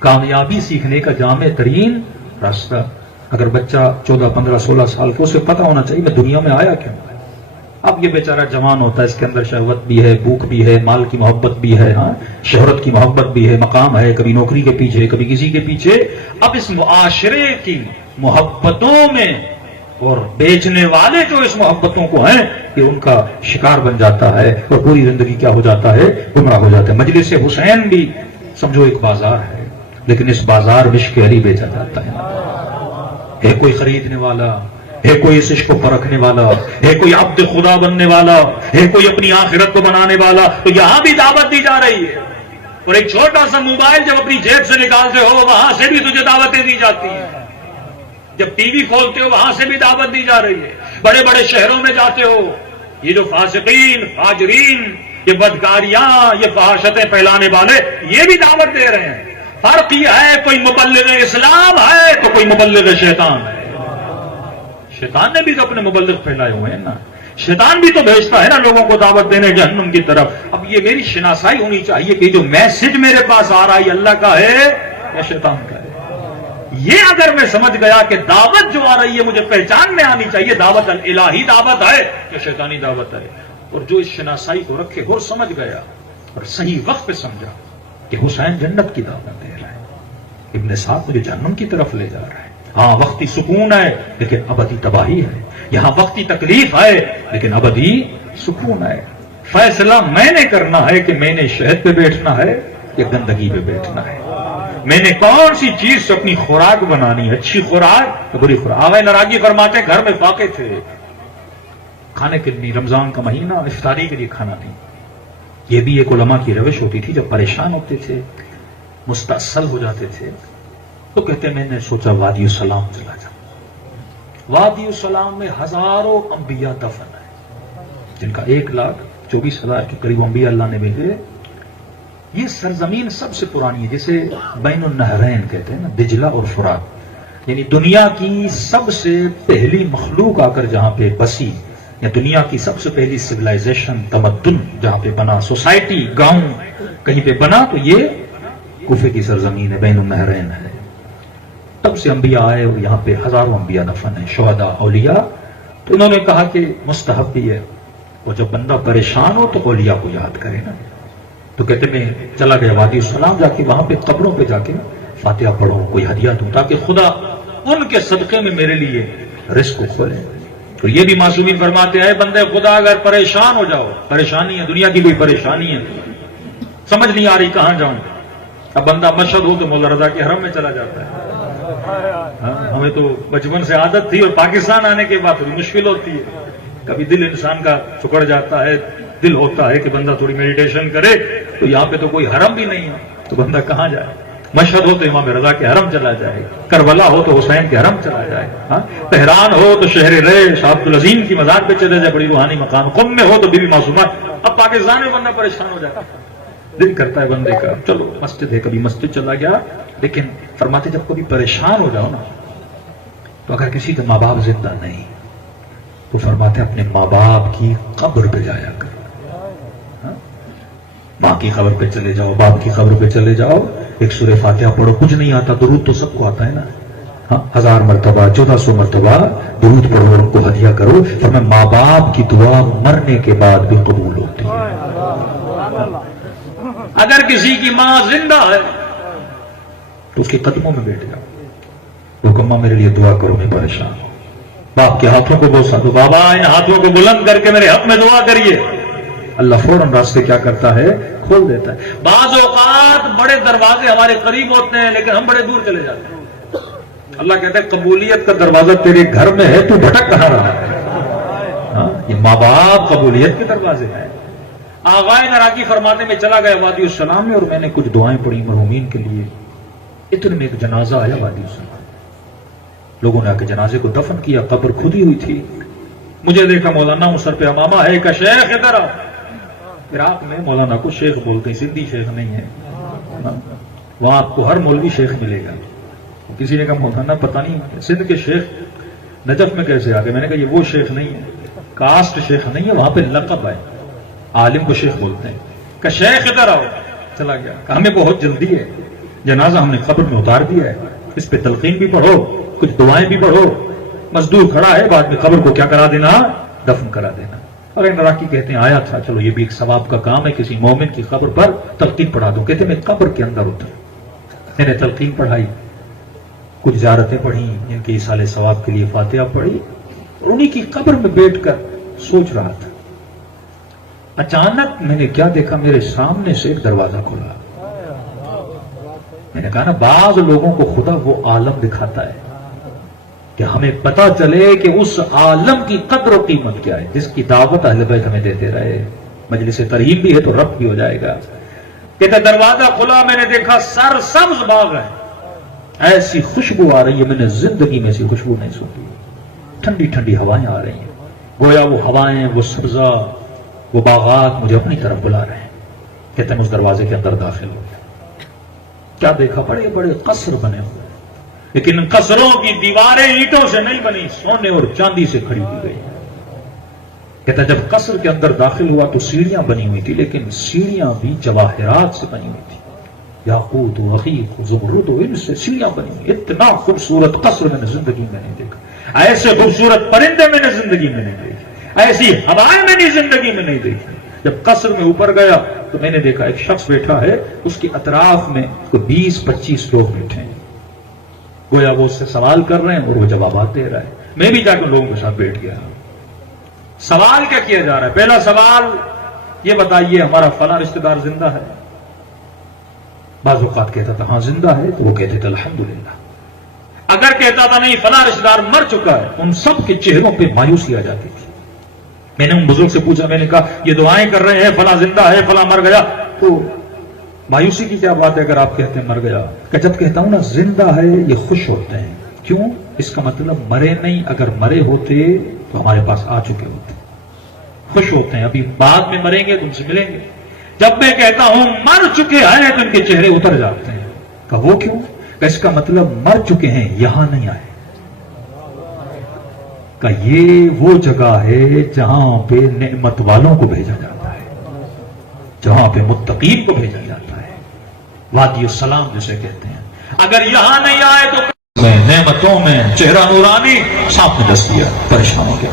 کامیابی سیکھنے کا جامع ترین راستہ. اگر بچہ 14 15 16 سال کا، اسے پتہ ہونا چاہیے میں دنیا میں آیا کیوں. اب یہ بیچارہ جوان ہوتا ہے، اس کے اندر شہوت بھی ہے، بھوک بھی ہے، مال کی محبت بھی ہے، ہاں شہرت کی محبت بھی ہے، مقام ہے، کبھی نوکری کے پیچھے، کبھی کسی کے پیچھے. اب اس معاشرے کی محبتوں میں اور بیچنے والے جو اس محبتوں کو ہیں کہ ان کا شکار بن جاتا ہے اور پوری زندگی کیا ہو جاتا ہے، گمراہ ہو جاتا ہے. مجلس حسین بھی سمجھو ایک بازار ہے، لیکن اس بازار مشک علی بیچا جاتا ہے کوئی خریدنے والا، ہے کوئی اس عشق کو پرکھنے والا، ہے کوئی عبد خدا بننے والا، ہے کوئی اپنی آخرت کو بنانے والا. تو یہاں بھی دعوت دی جا رہی ہے. اور ایک چھوٹا سا موبائل جب اپنی جیب سے نکالتے ہو وہاں سے بھی تجھے دعوتیں دی جاتی ہیں. جب ٹی وی کھولتے ہو وہاں سے بھی دعوت دی جا رہی ہے. بڑے بڑے شہروں میں جاتے ہو، یہ جو فاسقین، فاجرین، یہ بدکاریاں، یہ فحاشتیں پھیلانے والے، یہ بھی دعوت دے رہے ہیں. فرق یہ ہے کوئی مبلغ اسلام ہے تو کوئی مبلغ شیطان ہے. شیطان نے بھی تو اپنے مبلغ پھیلائے ہوئے ہیں نا، شیطان بھی تو بھیجتا ہے نا لوگوں کو دعوت دینے جہنم کی طرف. اب یہ میری شناسائی ہونی چاہیے کہ جو میسج میرے پاس آ رہا ہے اللہ کا ہے یا شیطان کا ہے. یہ اگر میں سمجھ گیا کہ دعوت جو آ رہی ہے مجھے پہچان میں آنی چاہیے دعوت الہی دعوت ہے یا شیطانی دعوت ہے. اور جو اس شناسائی کو رکھے اور سمجھ گیا اور صحیح وقت پہ سمجھا کہ حسین جنت کی دعوت دے رہا ہے، ابن سعد مجھے جہنم کی طرف لے جا رہا ہے. ہاں وقتی سکون ہے لیکن ابدی تباہی ہے. یہاں وقتی تکلیف ہے لیکن ابدی سکون ہے. فیصلہ میں نے کرنا ہے کہ میں نے شہد پہ بیٹھنا ہے یا گندگی پہ بیٹھنا ہے. میں نے کون سی چیز سے اپنی خوراک بنانی ہے، اچھی خوراک یا بری خوراک. آوے نراگی فرماتے گھر میں فاقے تھے کھانے کے لیے، رمضان کا مہینہ افطاری کے لیے کھانا نہیں. یہ بھی ایک علماء کی روش ہوتی تھی. جب پریشان ہوتے تھے، مستاصل ہو جاتے تھے، تو کہتے میں نے سوچا وادی السلام چلا جاؤں. وادی السلام میں ہزاروں انبیاء دفن ہیں، جن کا 1,24,000 کے قریب انبیاء اللہ نے بھیجے. یہ سرزمین سب سے پرانی ہے، جسے بین النہرین کہتے ہیں نا، دجلہ اور فرات. یعنی دنیا کی سب سے پہلی مخلوق آ کر جہاں پہ بسی، یا دنیا کی سب سے پہلی سویلائزیشن، تمدن جہاں پہ بنا، سوسائٹی، گاؤں کہیں پہ بنا، تو یہ کوفے کی سرزمین ہے، بین النہرین ہے. تب سے انبیاء آئے اور یہاں پہ ہزاروں انبیاء دفن ہیں، شہداء، اولیاء. تو انہوں نے کہا کہ مستحب بھی ہے، اور جب بندہ پریشان ہو تو اولیاء کو یاد کرے نا. تو کہتے میں چلا گیا وادی السلام، جا کے وہاں پہ قبروں پہ جا کے فاتحہ پڑھو، کوئی ہدیہ دوں تاکہ خدا ان کے صدقے میں میرے لیے رزق کو کھولے. تو یہ بھی معصومین فرماتے ہیں بندے خدا اگر پریشان ہو جاؤ، پریشانی ہے دنیا کی کوئی پریشانی ہے، سمجھ نہیں آ رہی کہاں جاؤں. اب بندہ مشہد ہو تو مولا رضا کے حرم میں چلا جاتا ہے. ہمیں تو بچپن سے عادت تھی، اور پاکستان آنے کے بعد تھوڑی مشکل ہوتی ہے. کبھی دل انسان کا سکڑ جاتا ہے، دل ہوتا ہے کہ بندہ تھوڑی میڈیٹیشن کرے. تو یہاں پہ تو کوئی حرم بھی نہیں ہے، تو بندہ کہاں جائے. مشہد ہو تو امام رضا کے حرم چلا جائے، کربلا ہو تو حسین کے حرم چلا جائے، تہران ہو تو شہر رے شاہ عبد العظیم کی مزار پہ چلے جائے، بڑی روحانی مقام. قم میں ہو تو بی بی معصومہ. اب پاکستان میں بندہ پریشان ہو جاتا ہے، دل کرتا ہے بندے کا چلو مسجد ہے، کبھی مسجد چلا گیا. لیکن فرماتے جب کبھی پریشان ہو جاؤ نا، تو اگر کسی کے ماں باپ زندہ نہیں تو فرماتے اپنے ماں باپ کی قبر پہ جایا کرو. ماں کی قبر پہ چلے جاؤ، باپ کی قبر پہ چلے جاؤ، ایک سورہ فاتحہ پڑھو. کچھ نہیں آتا، درود تو سب کو آتا ہے نا. 1000 مرتبہ 1400 مرتبہ درود پڑھو، ان کو ہدیہ کرو. فرمایا ماں باپ کی دعا مرنے کے بعد بھی قبول ہوتی ہے. اگر کسی کی ماں زندہ ہے تو اس کے قدموں میں بیٹھ جاؤ، وہ کما میرے لیے دعا کرو، میں پریشان ہوں. باپ کے ہاتھوں کو بوسا دو، بابا ان ہاتھوں کو بلند کر کے میرے حق میں دعا کریے. اللہ فوراً راستے کیا کرتا ہے، کھول دیتا ہے. بعض اوقات بڑے دروازے ہمارے قریب ہوتے ہیں لیکن ہم بڑے دور چلے جاتے ہیں. اللہ کہتا ہے قبولیت کا دروازہ تیرے گھر میں ہے، تو بھٹک کہاں رہا ہے. یہ ماں باپ قبولیت کے دروازے ہیں. آغائے نراکی فرماتے میں چلا گیا وادی السلام میں اور میں نے کچھ دعائیں پڑھی مرحومین کے لیے. اتنے میں ایک جنازہ آیا وادی السلام. لوگوں نے آ کے جنازے کو دفن کیا. قبر کھدی ہوئی تھی. مجھے دیکھا مولانا ہوں سر پہ امامہ ہے کہ شیخ ادھر آؤ. عراق میں مولانا کو شیخ بولتے ہیں, سندھی شیخ نہیں ہے. وہاں آپ کو ہر مولوی شیخ ملے گا. کسی نے کہا مولانا پتہ نہیں سندھ کے شیخ نجف میں کیسے آ گئے. میں نے کہا یہ وہ شیخ نہیں ہے, کاسٹ شیخ نہیں ہے, وہاں پہ لقب ہے. عالم کو شیخ بولتے ہیں. کہ شیخ ادھر آؤ. چلا گیا. کہ ہمیں بہت جلدی ہے, جنازہ ہم نے قبر میں اتار دیا ہے, اس پہ تلقین بھی پڑھو, کچھ دعائیں بھی پڑھو. مزدور کھڑا ہے, بعد میں قبر کو کیا کرا دینا, دفن کرا دینا. اور نراکی کہتے ہیں آیا تھا, چلو یہ بھی ایک ثواب کا کام ہے, کسی مومن کی قبر پر تلقین پڑھا دو. کہتے میں قبر کے اندر اتر, میں نے تلقین پڑھائی, کچھ زیارتیں پڑھی, ان کے ایصال ثواب کے لیے فاتحہ پڑھی, اور انہی کی قبر میں بیٹھ کر سوچ رہا تھا. اچانک میں نے کیا دیکھا, میرے سامنے سے ایک دروازہ کھلا. میں نے کہا نا بعض لوگوں کو خدا وہ عالم دکھاتا ہے کہ ہمیں پتا چلے کہ اس عالم کی قدر و قیمت کیا ہے, جس کی دعوت اہل بیت ہمیں دیتے رہے. مجلس ترہیب بھی ہے تو رب بھی ہو جائے گا. کہتے دروازہ کھلا, میں نے دیکھا سر سبز باغ ہے, ایسی خوشبو آ رہی ہے میں نے زندگی میں ایسی خوشبو نہیں سنی. ٹھنڈی ٹھنڈی ہوائیں آ رہی ہیں, گویا وہ ہوائیں, وہ سبزہ, وہ باغات مجھے اپنی طرف بلا رہے ہیں. کہتے ہیں اس دروازے کے اندر داخل ہو گیا. کیا دیکھا, بڑے بڑے قصر بنے ہوئے, لیکن قصروں کی دیواریں اینٹوں سے نہیں بنی, سونے اور چاندی سے کھڑی کی گئی. کہتا جب قصر کے اندر داخل ہوا تو سیڑھیاں بنی ہوئی تھی, لیکن سیڑھیاں بھی جواہرات سے بنی ہوئی تھی, یاقوت و رقیق و زمرد و ان سے سیڑھیاں بنی ہوئی. اتنا خوبصورت قصر میں نے زندگی میں نہیں دیکھا, ایسے خوبصورت پرندے میں نے زندگی میں نہیں دیکھے, ایسی ہوائیں میں نے زندگی میں نہیں دیکھی. جب قصر میں اوپر گیا تو میں نے دیکھا ایک شخص بیٹھا ہے, اس کے اطراف میں 20-25 لوگ بیٹھے ہیں, گویا وہ اس سے سوال کر رہے ہیں اور وہ جوابات دے رہا ہے. میں بھی جا کے لوگوں کے ساتھ بیٹھ گیا. سوال کیا کیا جا رہا ہے؟ پہلا سوال یہ بتائیے ہمارا فلاں رشتہ دار زندہ ہے؟ بعض اوقات کہتا تھا ہاں زندہ ہے, تو وہ کہتے تھے الحمدللہ. اگر کہتا تھا نہیں فلاں رشتہ دار مر چکا ہے, ان سب کے چہروں پہ مایوسی آ جاتی تھی. میں نے ان بزرگ سے پوچھا, میں نے کہا یہ دعائیں کر رہے ہیں فلاں زندہ ہے فلاں مر گیا, تو مایوسی کی کیا بات ہے اگر آپ کہتے ہیں مر گیا؟ کہ جب کہتا ہوں نا زندہ ہے یہ خوش ہوتے ہیں. کیوں؟ اس کا مطلب مرے نہیں, اگر مرے ہوتے تو ہمارے پاس آ چکے ہوتے. خوش ہوتے ہیں, ابھی بعد میں مریں گے تو ان سے ملیں گے. جب میں کہتا ہوں مر چکے ہیں تو ان کے چہرے اتر جاتے ہیں. کہ وہ کیوں؟ کہ اس کا مطلب مر چکے ہیں, یہاں نہیں آئے. کہ یہ وہ جگہ ہے جہاں پہ نعمت والوں کو بھیجا جاتا ہے, جہاں پہ متقین کو بھیجا جاتا ہے. وادی السلام جسے کہتے ہیں. اگر یہاں نہیں آئے تو میں نعمتوں میں چہرہ نورانی, سانپ نے ڈس دیا, پریشان ہو گیا,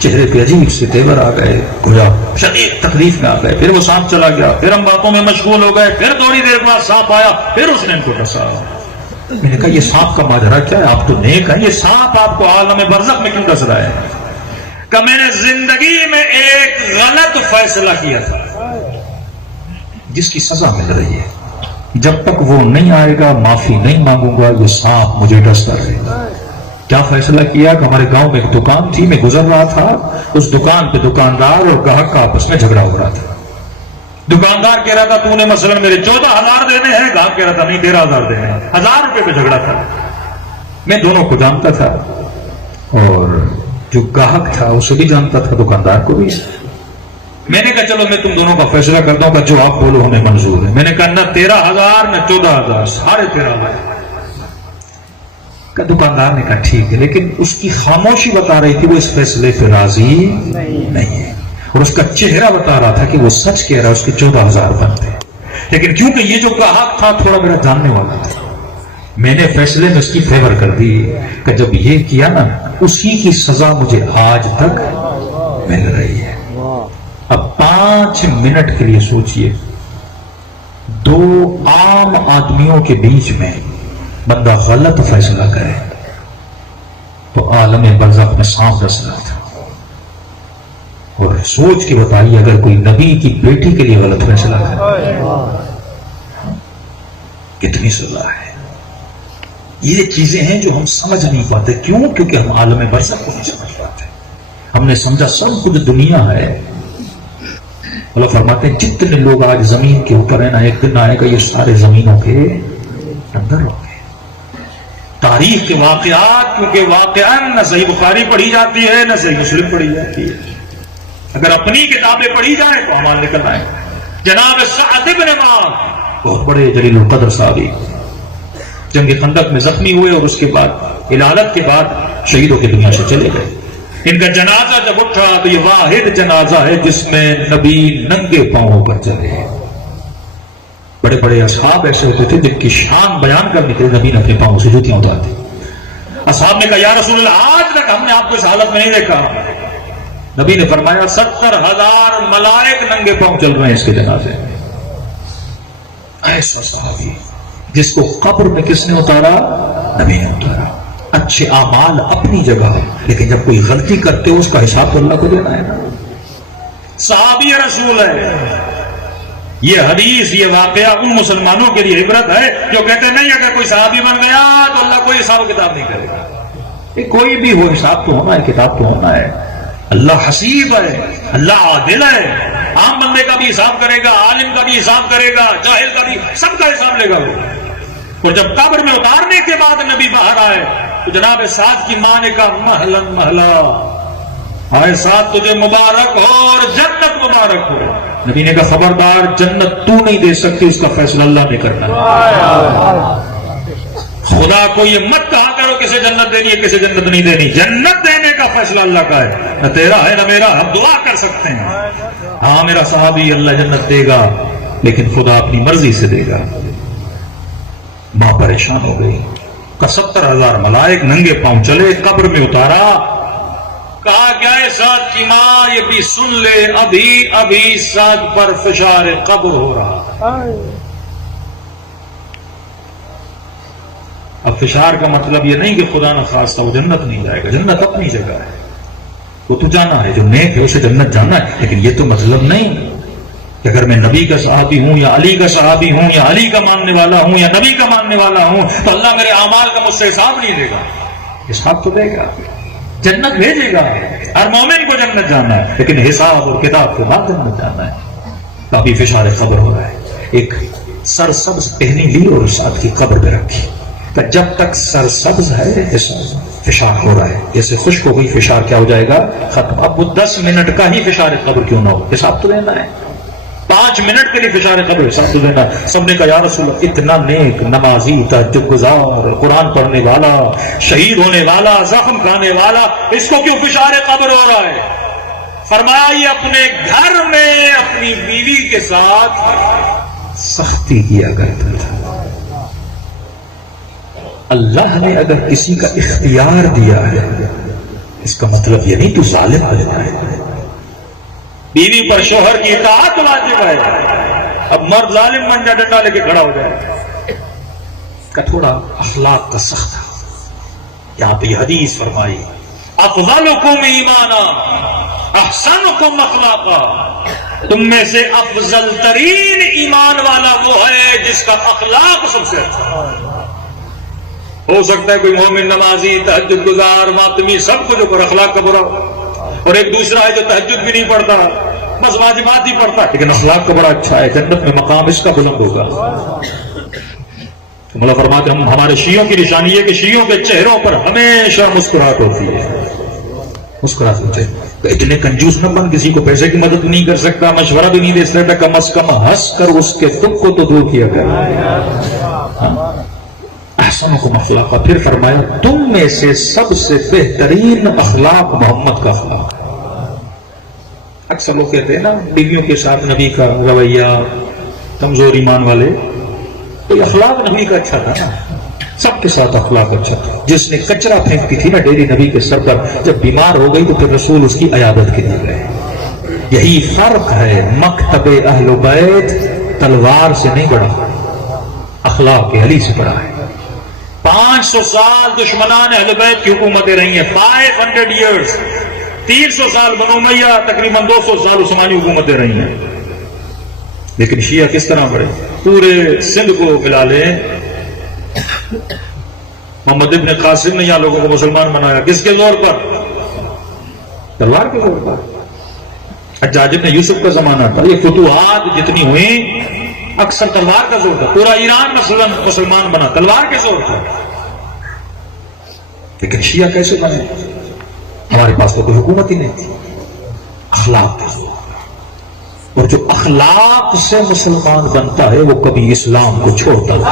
چہرے پہ عجیب سے تیور آ گئے, گویا شدید تکلیف میں آ گئے. پھر وہ سانپ چلا گیا, پھر ہم باتوں میں مشغول ہو گئے, پھر تھوڑی دیر بعد سانپ آیا, پھر اس نے ان کو ڈسا. میں نے کہا یہ سانپ کا ماجرا کیا ہے؟ آپ تو نیک ہیں, یہ سانپ آپ کو عالم برزخ میں کیوں ڈس رہا ہے؟ کہ میں نے زندگی میں ایک غلط فیصلہ کیا تھا جس کی سزا مل رہی ہے. جب تک وہ نہیں آئے گا معافی نہیں مانگوں گا, یہ سانپ مجھے ڈستا رہے گا. کیا فیصلہ کیا کہ ہمارے گاؤں میں ایک دکان تھی, میں گزر رہا تھا, اس دکان پہ دکاندار اور گاہک کا آپس میں جھگڑا ہو رہا تھا. دکاندار کہہ رہا تھا تو نے مثلا میرے 14,000 دینے ہیں, گاہک کہہ رہا تھا نہیں 13,000 دینے ہیں. 1,000 روپے پہ جھگڑا تھا. میں دونوں کو جانتا تھا, اور جو گاہک تھا اسے بھی جانتا تھا, دکاندار کو بھی. میں نے کہا چلو میں تم دونوں کا فیصلہ کرتا ہوں کہ جو آپ بولو ہمیں منظور ہے. میں نے کہا نہ 13,000 نہ 14,000, 13,500. دکاندار نے کہا ٹھیک ہے, لیکن اس کی خاموشی بتا رہی تھی وہ اس فیصلے پہ راضی نہیں ہے, اور اس کا چہرہ بتا رہا تھا کہ وہ سچ کہہ رہا ہے, اس کے 14,000 بنتے. لیکن کیونکہ یہ جو گاہک تھا تھوڑا میرا جاننے والا تھا, میں نے فیصلے میں اس کی فیور کر دی کہ جب یہ کیا نا اسی کی سزا مجھے آج تک مل رہی ہے. اب 5 منٹ کے لیے سوچئے, 2 عام آدمیوں کے بیچ میں بندہ غلط فیصلہ کرے تو عالم برزخ میں سانپ ڈس رہا تھا. اور سوچ کے بتائیے اگر کوئی نبی کی بیٹی کے لیے غلط فیصلہ کرے کتنی سزا ہے. یہ چیزیں ہیں جو ہم سمجھ نہیں پاتے. کیوں؟ کیونکہ ہم عالم برزخ کو نہیں سمجھ پاتے. ہم نے سمجھا سب کچھ دنیا ہے, اللہ فرماتے ہیں جتنے لوگ آج زمین کے اوپر ہیں نا، ایک دن آئے گا یہ سارے زمینوں کے اندر ہوں گے۔ تاریخ کے واقعات، کیونکہ واقعاً نہ صحیح بخاری پڑھی جاتی ہے نہ صحیح مسلم پڑھی جاتی ہے، اگر اپنی کتابیں پڑھی جائیں تو اعمال نکل آئے۔ جناب سعد بن معاذ بہت بڑے جلیل القدر صحابی، جنگ خندق میں زخمی ہوئے اور اس کے بعد علالت کے بعد شہیدوں کی دنیا سے چلے گئے۔ ان کا جنازہ جب اٹھا تو یہ واحد جنازہ ہے جس میں نبی ننگے پاؤں پر چلے۔ بڑے بڑے اصحاب ایسے ہوتے تھے جن کی شان بیان کرنے کے لیے نبی نے اپنے پاؤں سے جوتیاں اتارتے۔ اصحاب نے کہا یا رسول اللہ آج تک ہم نے آپ کو اس حالت میں نہیں دیکھا۔ نبی نے فرمایا 70,000 ملائک ننگے پاؤں چل رہے ہیں اس کے جنازے میں۔ ایسا صحابی جس کو قبر میں کس نے اتارا؟ نبی نے اتارا۔ اچھے اعمال اپنی جگہ، لیکن جب کوئی غلطی کرتے ہو اس کا حساب تو اللہ کو دینا ہے نا۔ صحابی رسول ہے۔ یہ حدیث، یہ واقعہ ان مسلمانوں کے لیے عبرت ہے جو کہتے ہیں نہیں اگر کوئی صحابی بن گیا تو اللہ کوئی حساب کتاب نہیں کرے گا۔ یہ کوئی بھی ہو حساب تو ہونا ہے، کتاب تو ہونا ہے۔ اللہ حسیب ہے، اللہ عادل ہے، عام بندے کا بھی حساب کرے گا، عالم کا بھی حساب کرے گا، جاہل کا بھی، سب کا حساب لے گا وہ۔ اور جب قبر میں اتارنے کے بعد نبی باہر آئے تو جناب سعد کی ماں نے کہا مہلا مہلا، آئے سعد تجھے مبارک ہو اور جنت مبارک ہو۔ نبی نے کہا خبردار، جنت تو نہیں دے سکتی، اس کا فیصلہ اللہ نے کرنا ہے۔ خدا کو یہ مت کہا کرو کسے جنت دینی ہے کسے جنت نہیں دینی، جنت دینے کا فیصلہ اللہ کا ہے، نہ تیرا ہے نہ میرا۔ ہم دعا کر سکتے ہیں ہاں میرا صحابی اللہ جنت دے گا، لیکن خدا اپنی مرضی سے دے گا۔ ماں پریشان ہو گئی، کہ 70,000 ملائک ننگے پاؤں چلے، قبر میں اتارا، کہا کیا ہے سعد کی ماں یہ بھی سن لے، ابھی ابھی سعد پر فشار قبر ہو رہا۔ اب فشار کا مطلب یہ نہیں کہ خدا نہ خواستہ وہ جنت نہیں جائے گا، جنت اپنی جگہ ہے، وہ تو جانا ہے، جو نیک ہے اسے جنت جانا ہے، لیکن یہ تو مطلب نہیں کہ اگر میں نبی کا صحابی ہوں یا علی کا صحابی ہوں یا علی کا ماننے والا ہوں یا نبی کا ماننے والا ہوں تو اللہ میرے اعمال کا مجھ سے حساب نہیں دے گا۔ حساب تو دے گا، جنت بھیجے گا، ہر مومن کو جنت جانا ہے، لیکن حساب اور کتاب کے بعد جنت جانا ہے۔ تو ابھی فشار قبر ہو رہا ہے، ایک سرسبز ٹہنی لی اور ساتھ کی قبر پہ رکھی، کہ جب تک سرسبز ہے فشار ہو رہا ہے، جیسے خشک ہو گئی فشار کیا ہو جائے گا؟ ختم۔ اب وہ 10 منٹ کا ہی فشار قبر کیوں نہ ہو، حساب تو لینا ہے۔ 5 منٹ کے لیے فشار قبر حساب تو لینا۔ سب نے کہا یا رسول اللہ اتنا نیک، نمازی، تہجد گزار، قرآن پڑھنے والا، شہید ہونے والا، زخم کھانے والا، اس کو کیوں فشار قبر ہو رہا ہے؟ فرمایا یہ اپنے گھر میں اپنی بیوی کے ساتھ سختی کیا کرتا تھا۔ اللہ نے اگر کسی کا اختیار دیا ہے اس کا مطلب یہ نہیں تو ظالم ہو جاتا ہے۔ بیوی پر شوہر کی اطاعت واجب ہے، اب مرد ظالم بن جائے ڈنڈا لے کے کھڑا ہو جائے، کا تھوڑا اخلاق کا سخت ہے۔ یہاں پہ یہ حدیث فرمائی افضلکم ایمانا احسنکم اخلاقا، تم میں سے افضل ترین ایمان والا وہ ہے جس کا اخلاق سب سے اچھا ہے۔ ہو سکتا ہے کوئی مومن، نمازی، تہجد گزار، ماتمی، سب کچھ اوپر اخلاق کا برا، اور ایک دوسرا ہے جو تہجد بھی نہیں پڑھتا، بس واجبات ہی پڑھتا، لیکن اخلاق کا بڑا اچھا ہے، جنت میں مقام اس کا بلند ہوگا۔ مولا فرماتے ہیں ہمارے شیعوں کی نشانی ہے کہ شیعوں کے چہروں پر ہمیشہ مسکراہٹ ہوتی ہے، مسکراہٹ ہوتے ہیں۔ اتنے کنجوس نہ بن، کسی کو پیسے کی مدد نہیں کر سکتا، مشورہ بھی نہیں دے سکتا، کم از کم ہنس کر اس کے دکھ کو تو دور کیا کر۔ احسنکم اخلاقا، پھر فرمایا تم میں سے سب سے بہترین اخلاق محمد کا اخلاق۔ اکثر لوگ کہتے ہیں نا بیویوں کے ساتھ نبی کا رویہ کمزور ایمان والے، تو اخلاق نبی کا اچھا تھا نا، سب کے ساتھ اخلاق اچھا تھا۔ جس نے کچرا پھینکتی تھی نا ڈیری نبی کے سر پر، جب بیمار ہو گئی تو پھر رسول اس کی عیادت کے لیے گئے۔ یہی فرق ہے، مکتب اہل بیت تلوار سے نہیں بڑھا، اخلاق علی سے بڑھا ہے۔ 500 سال دشمنان اہل بیت کی حکومتیں رہی ہیں، 500 ایئرز، 300 سال بنو امیہ، تقریباً 200 سال عثمانی حکومتیں رہی ہیں، لیکن شیعہ کس طرح بڑھے؟ پورے سندھ کو ملا لیں، محمد ابن قاسم نے یہاں لوگوں کو مسلمان بنایا، کس کے زور پر؟ تلوار کے زور پر۔ حجاج ابن یوسف کا زمانہ تھا، یہ فتوحات جتنی ہوئی اکثر تلوار کا زور تھا، پورا ایران مسلمان بنا تلوار کے زور تھا. لیکن شیعہ کیسے بنے؟ ہمارے پاس تو کوئی حکومت ہی نہیں تھی، اخلاق کے زور. اور جو اخلاق سے مسلمان بنتا ہے وہ کبھی اسلام کو چھوڑتا نہیں.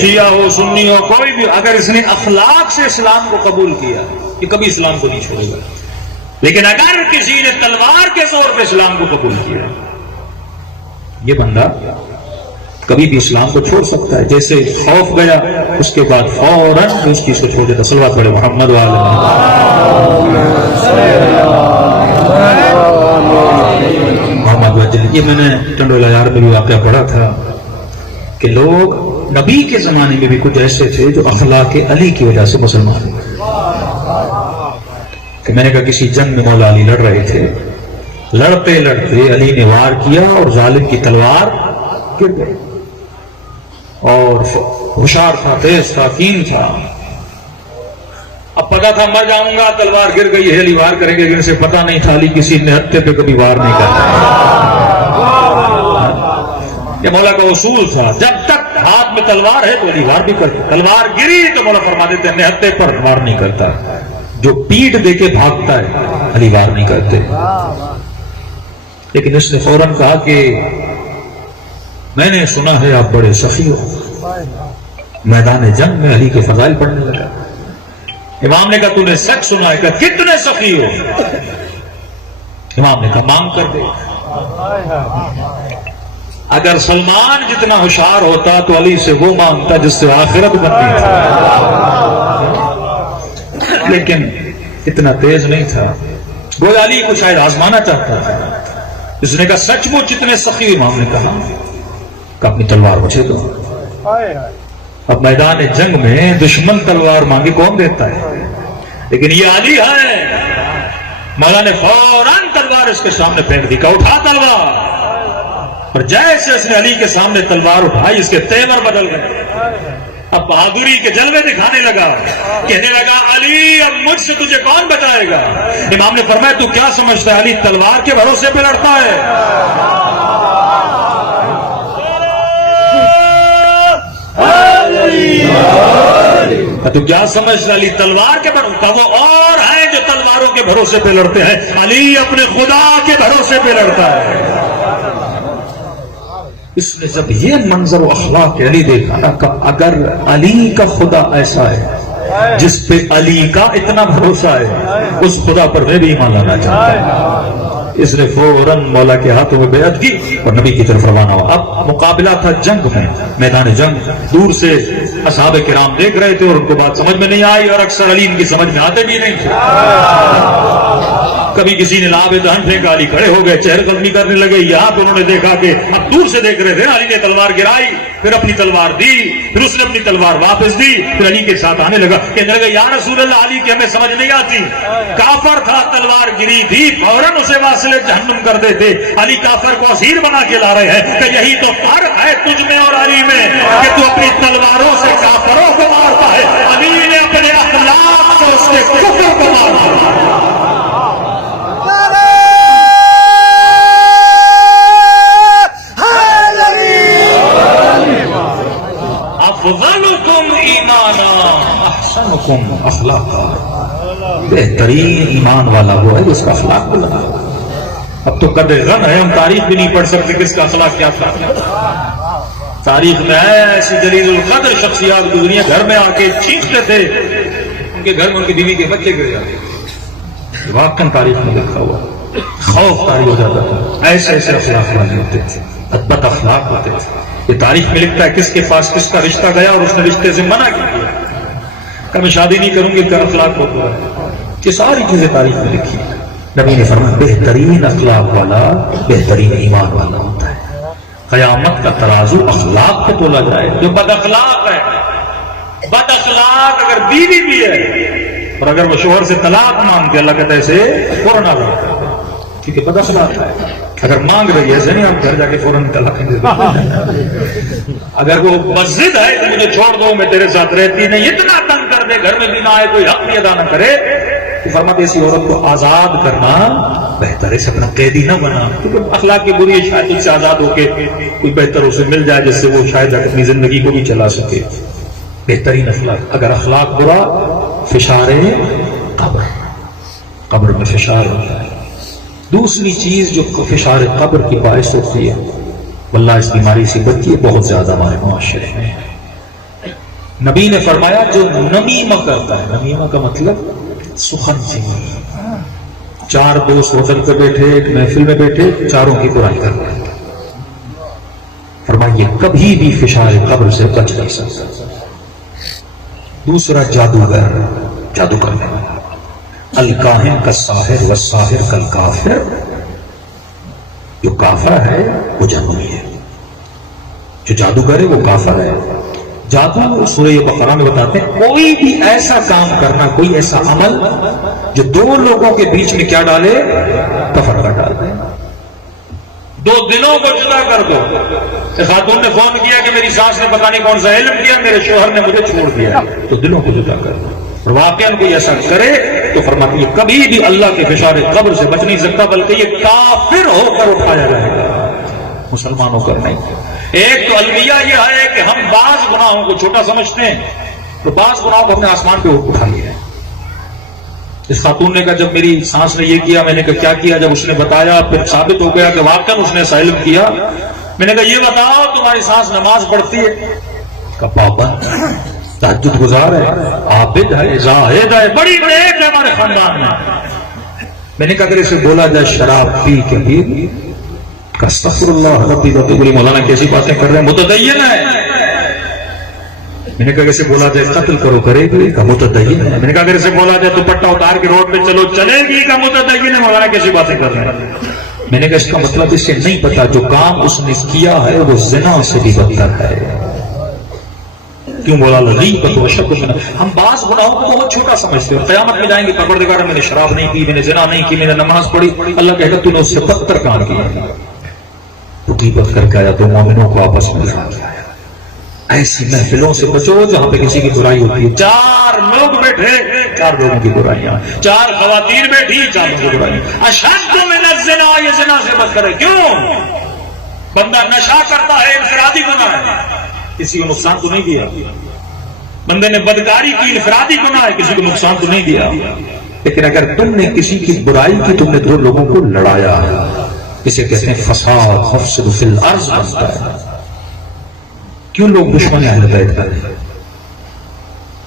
شیعہ ہو سنی ہو کوئی بھی، اگر اس نے اخلاق سے اسلام کو قبول کیا یہ کبھی اسلام کو نہیں چھوڑے گا. لیکن اگر کسی نے تلوار کے زور پہ اسلام کو قبول کیا یہ بندہ کبھی بھی اسلام کو چھوڑ سکتا ہے. جیسے خوف گیا اس کے بعد فوراً اس چیز کو چھوڑ دیتا. صلوات پڑھے محمد وعلی محمد وجل. یہ میں نے ٹنڈولا یار میں بھی واقعہ پڑھا تھا کہ لوگ نبی کے زمانے میں بھی کچھ ایسے تھے جو اخلاق علی کی وجہ سے مسلمان ہوئے. کہ میں نے کہا کسی جنگ میں مولا علی لڑ رہے تھے، لڑتے لڑتے علی نے وار کیا اور ظالم کی تلوار گر گئی. اور ہوشیار تھا، تیز تھا، کین تھا. اب پتا تھا مر جاؤں گا، تلوار گر گئی ہے، علی وار کریں گے. لیکن اسے پتا نہیں تھا علی کسی نہتے پہ کبھی وار نہیں کرتا. یہ مولا کا اصول تھا، جب تک ہاتھ میں تلوار ہے تو علی وار بھی کرتا. تلوار گری تو مولا فرما دیتے ہیں نہتے پر وار نہیں کرتا. جو پیٹ دے کے بھاگتا ہے علی وار نہیں کرتے. لیکن اس نے فوراً کہا کہ میں نے سنا ہے آپ بڑے سخی ہو. میدان جنگ میں علی کے فضائل پڑھنے لگا. امام نے کہا تو نے سچ سنا ہے؟ کہ کتنے سخی ہو؟ امام نے کہا مانگ کر دے. اگر سلمان جتنا ہوشیار ہوتا تو علی سے وہ مانگتا جس سے آخرت بنتی تھی. لیکن اتنا تیز نہیں تھا. گویا علی کو شاید آزمانا چاہتا تھا. اس نے کہا سچ مچ اتنے سخی. امام نے کہا کہ اپنی تلوار مجھے دو. اب میدان جنگ میں دشمن تلوار مانگی کون دیتا ہے؟ لیکن یہ علی ہے. مولا نے فوراً تلوار اس کے سامنے پھینک دی. کہ اٹھا تلوار. اور جیسے اس نے علی کے سامنے تلوار اٹھائی اس کے تیور بدل گئے. اب بہادری کے جلوے دکھانے لگا، کہنے لگا علی اب مجھ سے تجھے کون بچائے گا؟ امام نے فرمایا تو کیا سمجھتا ہے علی تلوار کے بھروسے پہ لڑتا ہے؟ تو کیا سمجھتا علی تلوار کے بھروسے؟ وہ اور ہیں جو تلواروں کے بھروسے پہ لڑتے ہیں، علی اپنے خدا کے بھروسے پہ لڑتا ہے. اس نے جب یہ منظر و اخلاق علی دیکھا نا کہ اگر علی کا خدا ایسا ہے جس پہ علی کا اتنا بھروسہ ہے اس خدا پر میں بھی ایمان لانا چاہتا ہوں. اس نے فوراً مولا کے ہاتھوں میں بیعت کی اور نبی کی طرف روانہ ہوا. اب مقابلہ تھا جنگ میں، میدان جنگ. دور سے اصحاب کرام دیکھ رہے تھے اور ان کو بات سمجھ میں نہیں آئی اور اکثر علی ان کی سمجھ میں آتے بھی نہیں تھے. کبھی کسی نے لاب دہن پھینکا، علی کھڑے ہو گئے، چہر قدمی کرنے لگے. یہاں تو انہوں نے دیکھا کہ اب دور سے دیکھ رہے تھے، علی نے تلوار گرائی، پھر اپنی تلوار دی، پھر اس نے اپنی تلوار واپس دی، پھر علی کے ساتھ آنے لگا. کہنے لگا یا رسول اللہ علی کی ہمیں سمجھ نہیں آتی. کافر تھا، تلوار گری تھی، فوراً اسے واصل جہنم کر دیتے. علی کافر کو اسیر بنا کے لا رہے ہیں کہ یہی تو فرق ہے تجھ میں اور علی میں کہ تو اپنی تلواروں سے کافروں کو مارتا ہے، علی نے اپنے اخلاق سے اس کے کفر کو مارا. افضلکم ایمانا احسنکم اخلاقا. بہترین ایمان والا وہ ہے جس کا اخلاق بلند. اب تو قدر غم ہے، ہم تاریخ بھی نہیں پڑھ سکتے کس کا اخلاق کیا تھا. تاریخ میں ہے ایسی جلیل القدر شخصیات گزری ہیں، گھر میں آ کے چیختے تھے، ان کے گھر میں ان کی بیوی کے بچے گر جاتے. واقعاً تاریخ میں لکھا ہوا. خوف طاری ہو جاتا تھا. ایسے ایسے اخلاق والے ہوتے تھے، ادبت اخلاق ہوتے تھے. یہ تاریخ میں لکھتا ہے کس کے پاس کس کا رشتہ گیا اور اس نے رشتے سے منع کیا کہ میں شادی نہیں کروں گی، کا اخلاق ہوتا ہے. یہ ساری چیزیں تاریخ میں لکھی. نبی نے فرمایا بہترین اخلاق والا بہترین ایمان والا ہوتا ہے. قیامت کا ترازو اخلاق پہ تولا جائے. جو بد اخلاق ہے، بد اخلاق اگر بیوی بھی ہے اور اگر وہ شوہر سے طلاق مانگتے اللہ کہتا ہے اسے فوراً آزاد کر دو، کیونکہ بد اخلاق ہے. اگر مانگ رہی ہے نہیں آپ گھر جا کے فوراً طلاق دے دو. اگر وہ مسجد ہے تو مجھے چھوڑ دو میں تیرے ساتھ رہتی نہیں, اتنا تنگ کر دے گھر میں بھی نہ آئے کوئی حق بھی ادا نہ کرے, تو فرماتے اسی عورت کو آزاد کرنا بہتر ہے, اسے اپنا قیدی نہ بنا, کیونکہ اخلاق کی بری ہے, شاید اس سے آزاد ہو کے کوئی بہتر اسے مل جائے جس سے وہ شاید اپنی زندگی کو بھی چلا سکے. بہترین اخلاق. اگر اخلاق برا فشار قبر میں فشار ہوتا ہے. دوسری چیز جو فشار قبر کی باعث ہوتی ہے, واللہ اس بیماری سے بچتی ہے بہت زیادہ ہمارے معاشرے میں. نبی نے فرمایا جو نمیمہ کرتا ہے, نمیمہ کا مطلب سخن چینی, چار دوست ہوٹل پہ بیٹھے ایک محفل میں بیٹھے چاروں کی برائی کر رہے ہیں, فرمایا یہ کبھی بھی فشار قبر سے بچ نہیں سکتا. دوسرا جادوگر, جادو کرنے والا, الکاہن کا ساحر والساحر کالکافر, جو کافر ہے وہ جادوئی ہے, جو جادوگر ہے وہ کافر ہے. جادو سورہ بقرہ میں بتاتے ہیں کوئی بھی ایسا کام کرنا, کوئی ایسا عمل جو دو لوگوں کے بیچ میں کیا ڈالے, تفرقہ ڈال دے. دو دلوں کو جدا کر دو. خاتون نے فون کیا کہ میری ساس نے پتہ نہیں کون سا علم کیا, میرے شوہر نے مجھے چھوڑ دیا, تو دلوں کو جدا کر دو. اور واقعاً کوئی ایسا کرے تو فرماتے ہیں کبھی بھی اللہ کے فشار قبر سے بچ نہیں سکتا, بلکہ یہ کافر ہو کر اٹھایا جائے گا, مسلمان ہو کر نہیں. ایک تو المیہ یہ ہے کہ ہم بعض گناہوں کو چھوٹا سمجھتے ہیں, تو بعض گناہوں کو ہم نے آسمان پہ اٹھا لیا ہے. اس خاتون نے کہا جب میری سانس نے یہ کیا, میں نے کہا کیا کیا, جب اس نے بتایا پھر ثابت ہو گیا کہ واقعاً اس نے ایسا علم کیا. میں نے کہا یہ بتاؤ تمہاری سانس نماز پڑھتی ہے؟ کہا پابند, تہجد گزار ہے, عابد ہے, زاہد ہے, بڑی نیک ہے ہمارے خاندان میں. میں نے کہا اگر اسے بولا جائے شراب پی کے بھی, استغفر اللہ ربی وتوب الیہ, مولانا کیسی باتیں کر رہے ہیں, متدین ہے. میں نے کہا اسے بولا جائے قتل کرو, کرے گی, کا متدین ہے. میں نے کہا اگر اسے بولا جائے دوپٹہ اتار کے روڈ پہ چلو, چلے گی, کا متدین ہے. مولانا کیسی باتیں کر رہے ہیں. میں نے کہا اس کا مطلب اسے نہیں پتا جو کام اس نے کیا ہے وہ زنا سے بھی بدتر ہے. کیوں بولا غیبت و شک. ہم بعض گناہوں کو بہت چھوٹا سمجھتے ہیں, قیامت میں جائیں گے پروردگار میں نے شراب نہیں پی, میں نے زنا نہیں کی, میں نے نماز پڑھی, اللہ کہے گا تو نے اس سے بدتر کام کیا. تو غیبت کر کے آیا تو مومنوں کو آپس میں لڑا کے آیا. ایسی محفلوں سے بچو جہاں پہ کسی کی برائی ہوتی ہے. چار لوگ بیٹھے, چار لوگوں کی برائیاں, چار خواتین بیٹھی, چار لوگوں کی برائیاں. اشد من الزنا, یہ زنا سے بچ کرے. کیوں؟ بندہ نشہ کرتا ہے, انفرادی گناہ ہے, کسی کو نقصان تو نہیں دیا. بندے نے بدکاری کی, انفرادی گناہ ہے, کسی کو نقصان تو نہیں دیا. لیکن اگر تم نے کسی کی برائی کی, تم نے دو لوگوں کو لڑایا, اسے کہتے ہیں فساد, مفسد فی الارض بنتا ہے. کیوں لوگ دشمن اہل بیت کرتے ہیں؟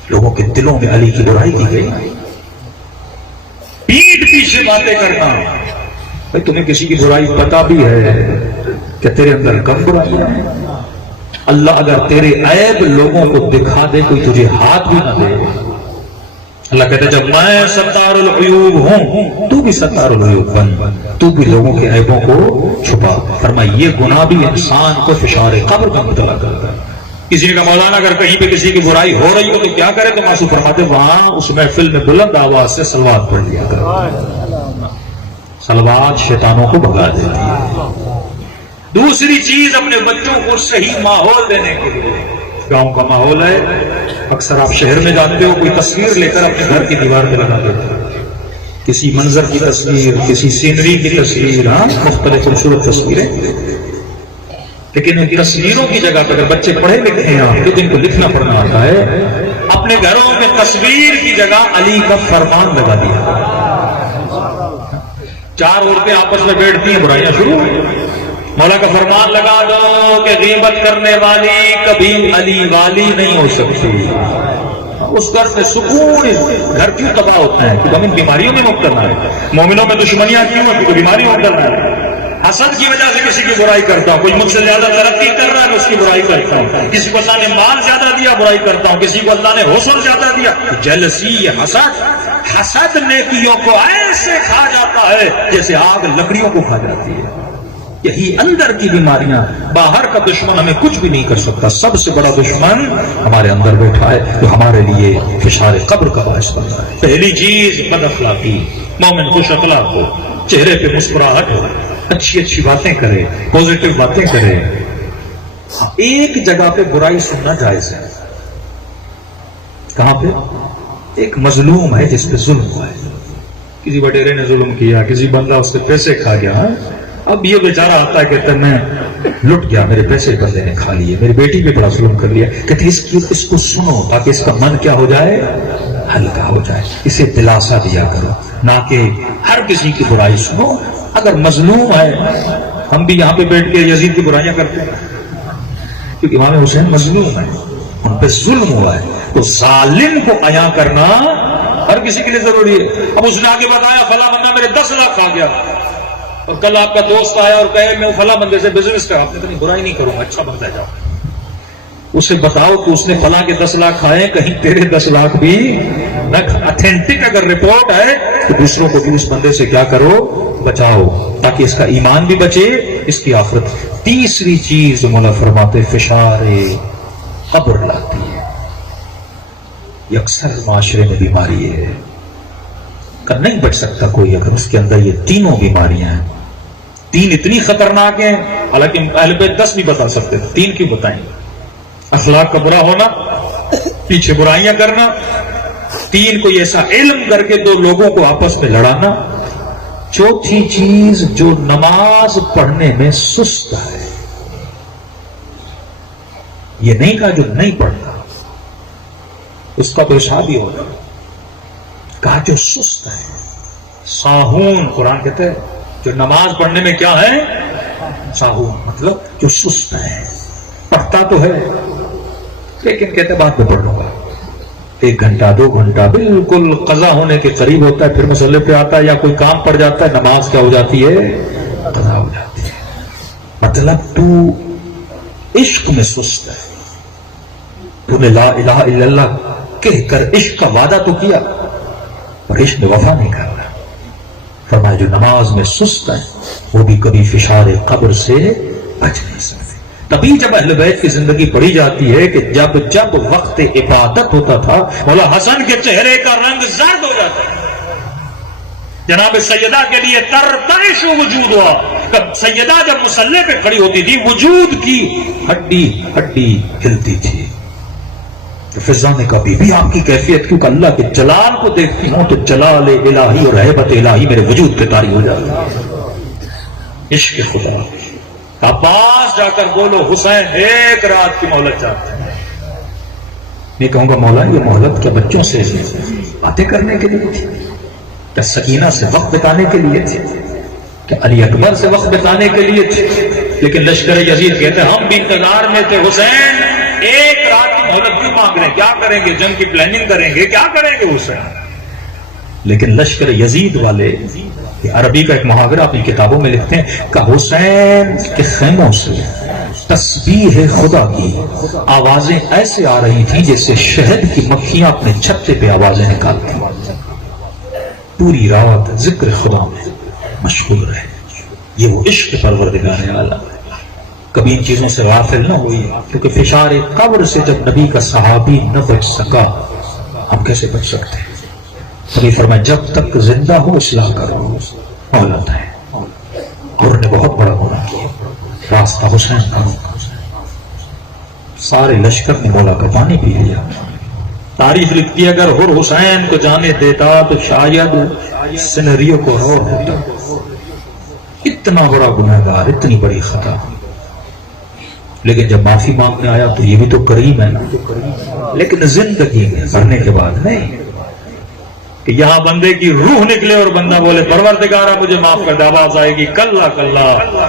لوگوں کے دلوں میں علی کی برائی کی گئی. پیٹ پیچھے باتیں کرنا, بھائی تمہیں کسی کی برائی پتا بھی ہے کہ تیرے اندر کم برائی ہے. اللہ اگر تیرے عیب لوگوں کو دکھا دے, کوئی تجھے ہاتھ بھی نہ دے. اللہ کہتا ہے جب میں ستار العیوب ہوں, تو بھی ستار العیوب بن, تو بھی لوگوں کے عیبوں کو چھپا. فرمایا یہ گناہ بھی انسان کو فشار قبر کا مبتلا کرتا ہے. کسی نے کہا مولانا اگر کہیں پہ کسی کی برائی ہو رہی ہو تو کیا کرے, تو معصوم فرماتے وہاں اس محفل میں بلند آواز سے صلوات پڑھ لیا کرو. صلوات شیطانوں کو بھگا دیتی ہے. دوسری چیز اپنے بچوں کو صحیح ماحول دینے کے لیے. گاؤں کا ماحول ہے, اکثر آپ شہر میں جاتے ہو, کوئی تصویر لے کر اپنے گھر کی دیوار پہ لگا دیتے ہو, کسی منظر کی تصویر, کسی سینری کی تصویر, ہاں مختلف خوبصورت تصویریں. لیکن ان تصویروں کی جگہ پہ اگر بچے پڑھے لکھے ہیں آپ, تو ان کو لکھنا پڑھنا آتا ہے, اپنے گھروں میں تصویر کی جگہ علی کا فرمان لگا دیا. چار عورتیں آپس میں بیٹھتی ہیں, برائیاں شروع, مولا کا فرمان لگا دو کہ غیبت کرنے والی کبھی علی والی نہیں ہو سکتی. اس گھر سے سکون, گھر کیوں تباہ ہوتا ہے؟ کیونکہ ہم ان بیماریوں میں مبتلا ہے. مومنوں میں دشمنیاں کیوں ہیں؟ کیونکہ بیماریوں میں مبتلا ہے. حسد کی وجہ سے کسی کی برائی کرتا ہوں, کوئی مجھ سے زیادہ ترقی کر رہا ہے میں اس کی برائی کرتا ہوں, کسی کو اللہ نے مال زیادہ دیا برائی کرتا ہوں, کسی کو اللہ نے حسن زیادہ دیا. جلسی, حسد, حسد نیکیوں کو ایسے کھا جاتا ہے جیسے آگ لکڑیوں کو کھا جاتی ہے. یہی اندر کی بیماریاں. باہر کا دشمن ہمیں کچھ بھی نہیں کر سکتا, سب سے بڑا دشمن ہمارے اندر بیٹھا ہے جو ہمارے لیے فشار قبر کا باعث بنتا ہے. پہلی چیز بد اخلاقی. مومن خوش اخلاق ہو, چہرے پہ مسکراہٹ ہو, اچھی اچھی باتیں کرے، پازیٹو باتیں کرے. ایک جگہ پہ برائی سننا جائز ہے. کہاں پہ؟ ایک مظلوم ہے جس پہ ظلم ہوا ہے، کسی وڈیرے نے ظلم کیا، کسی بندہ اس کے پیسے کھا گیا. اب یہ بیچارہ آتا ہے کہتا ہے میں لٹ گیا، میرے پیسے بندے نے کھا لیے، میری بیٹی پہ بڑا ظلم کر لیا. کہتے اس کو سنو تاکہ اس کا من کیا ہو جائے، ہلکا ہو جائے. اسے دلاسا دیا کرو، نہ کہ ہر کسی کی برائی سنو. اگر مظلوم ہے، ہم بھی یہاں پہ بیٹھ کے یزید کی برائیاں کرتے ہیں کیونکہ امام حسین مظلوم ہے، ان پہ ظلم ہوا ہے. تو ظالم کو عیاں کرنا ہر کسی کے لیے ضروری ہے. اب اس نے آگے بتایا فلاں بندہ میرے 10 لاکھ کھا گیا، اور کل آپ کا دوست آیا اور کہے میں فلاں بندے سے بزنس کر، آپ نے کہا برائی نہیں کروں گا، اچھا بندہ جاؤ. اسے بتاؤ کہ اس نے فلاں کے 10 لاکھ کھائے، کہیں تیرے 10 لاکھ بھی نہ. اتھینٹک اگر رپورٹ ہے تو دوسروں کو بھی اس بندے سے کیا کرو، بچاؤ، تاکہ اس کا ایمان بھی بچے، اس کی آخرت. تیسری چیز مولا فرماتے فشار قبر لاتی ہے. یہ اکثر معاشرے میں بیماری ہے کہ نہیں بچ سکتا کوئی اگر اس کے اندر یہ تینوں بیماریاں ہیں. 3 اتنی خطرناک ہیں، حالانکہ اہل بیت 10 بھی بتا سکتے تھے، 3 کیوں بتائیں؟ اخلاق کا برا ہونا، پیچھے برائیاں کرنا، 3 کوئی ایسا علم کر کے 2 لوگوں کو آپس میں لڑانا. چوتھی چیز جو نماز پڑھنے میں سست ہے. یہ نہیں کہا جو نہیں پڑھتا اس کا پیشاب ہی ہوگا، کہا جو سست ہے. ساہون قرآن کہتے ہیں جو نماز پڑھنے میں کیا ہے، ساہون مطلب جو سست ہے. پڑھتا تو ہے لیکن کہتے بعد میں پڑھ لوں گا، 1 گھنٹہ 2 گھنٹہ بالکل قضا ہونے کے قریب ہوتا ہے، پھر مسئلے پہ آتا ہے یا کوئی کام پڑ جاتا ہے، نماز کیا ہو جاتی ہے، قضا ہو جاتی ہے. مطلب تو عشق میں سست ہے. تو نے لا الہ الا اللہ کہہ کر عشق کا وعدہ تو کیا اور عشق میں وفا نہیں کر رہا. فرمایا جو نماز میں سست ہے وہ بھی کبھی فشار قبر سے بچ نہیں سکتے. تبھی جب اہل بیت کی زندگی پڑھی جاتی ہے کہ جب وقت عبادت ہوتا تھا مولا حسن کے چہرے کا رنگ زرد ہو جاتا ہے. جناب سیدہ کے لیے ترتعش وجود ہوا. سیدہ جب مصلی پہ کھڑی ہوتی تھی وجود کی ہڈی ہڈی ہلتی تھی. فضا نے کہا بی بی آپ کی کیفیت کیونکہ اللہ کے جلال کو دیکھتی ہوں تو جلال الہی اور رحمت الہی میرے وجود پہ طاری ہو جاتا ہے. عشق خدا. عباس جا کر بولو حسین 1 رات کی مہلت چاہتے ہیں. میں کہوں گا مولا یہ مہلت کیا بچوں سے باتیں کرنے کے لیے تھی، کیا سکینہ سے وقت بتانے کے لیے تھی، کیا علی اکبر سے وقت بتانے کے لیے تھی؟ لیکن لشکر یزید کہتے ہیں ہم بھی انتظار میں تھے، حسین 1 رات کی مہلت کیوں مانگ رہے ہیں، کیا کریں گے، جنگ کی پلاننگ کریں گے، کیا کریں گے حسین. لیکن لشکر یزید والے، عربی کا ایک محاورہ اپنی کتابوں میں لکھتے ہیں کہ حسین کے خیموں سے تسبیح خدا کی آوازیں ایسے آ رہی تھیں جیسے شہد کی مکھیاں اپنے چھتے پہ آوازیں نکالتی. پوری رات ذکر خدا میں مشغول رہے. یہ وہ عشق پروردگار اعلیٰ کبھی ان چیزوں سے غافل نہ ہوئی. کیونکہ فشار قبر سے جب نبی کا صحابی نہ بچ سکا ہم کیسے بچ سکتے ہیں؟ نبی فرمایا جب تک زندہ ہو اصلاح کرو. اولاد ہے اور نے بہت بڑا گناہ کیا، راستہ حسین کرو. سارے لشکر نے مولا کا پانی پی لیا. تاریخ لکھتی ہے اگر ہر حسین کو جانے دیتا تو شاید سینریو کو اور ہوتا. اتنا بڑا گناہگار، اتنی بڑی خطا. لیکن جب معافی مانگنے آیا تو یہ بھی تو کریم ہے نا. لیکن زندگی میں کرنے کے بعد نہیں کہ یہاں بندے کی روح نکلے اور بندہ بولے پروردگارہ مجھے معاف کر دے. آواز آئے گی کلا کلا،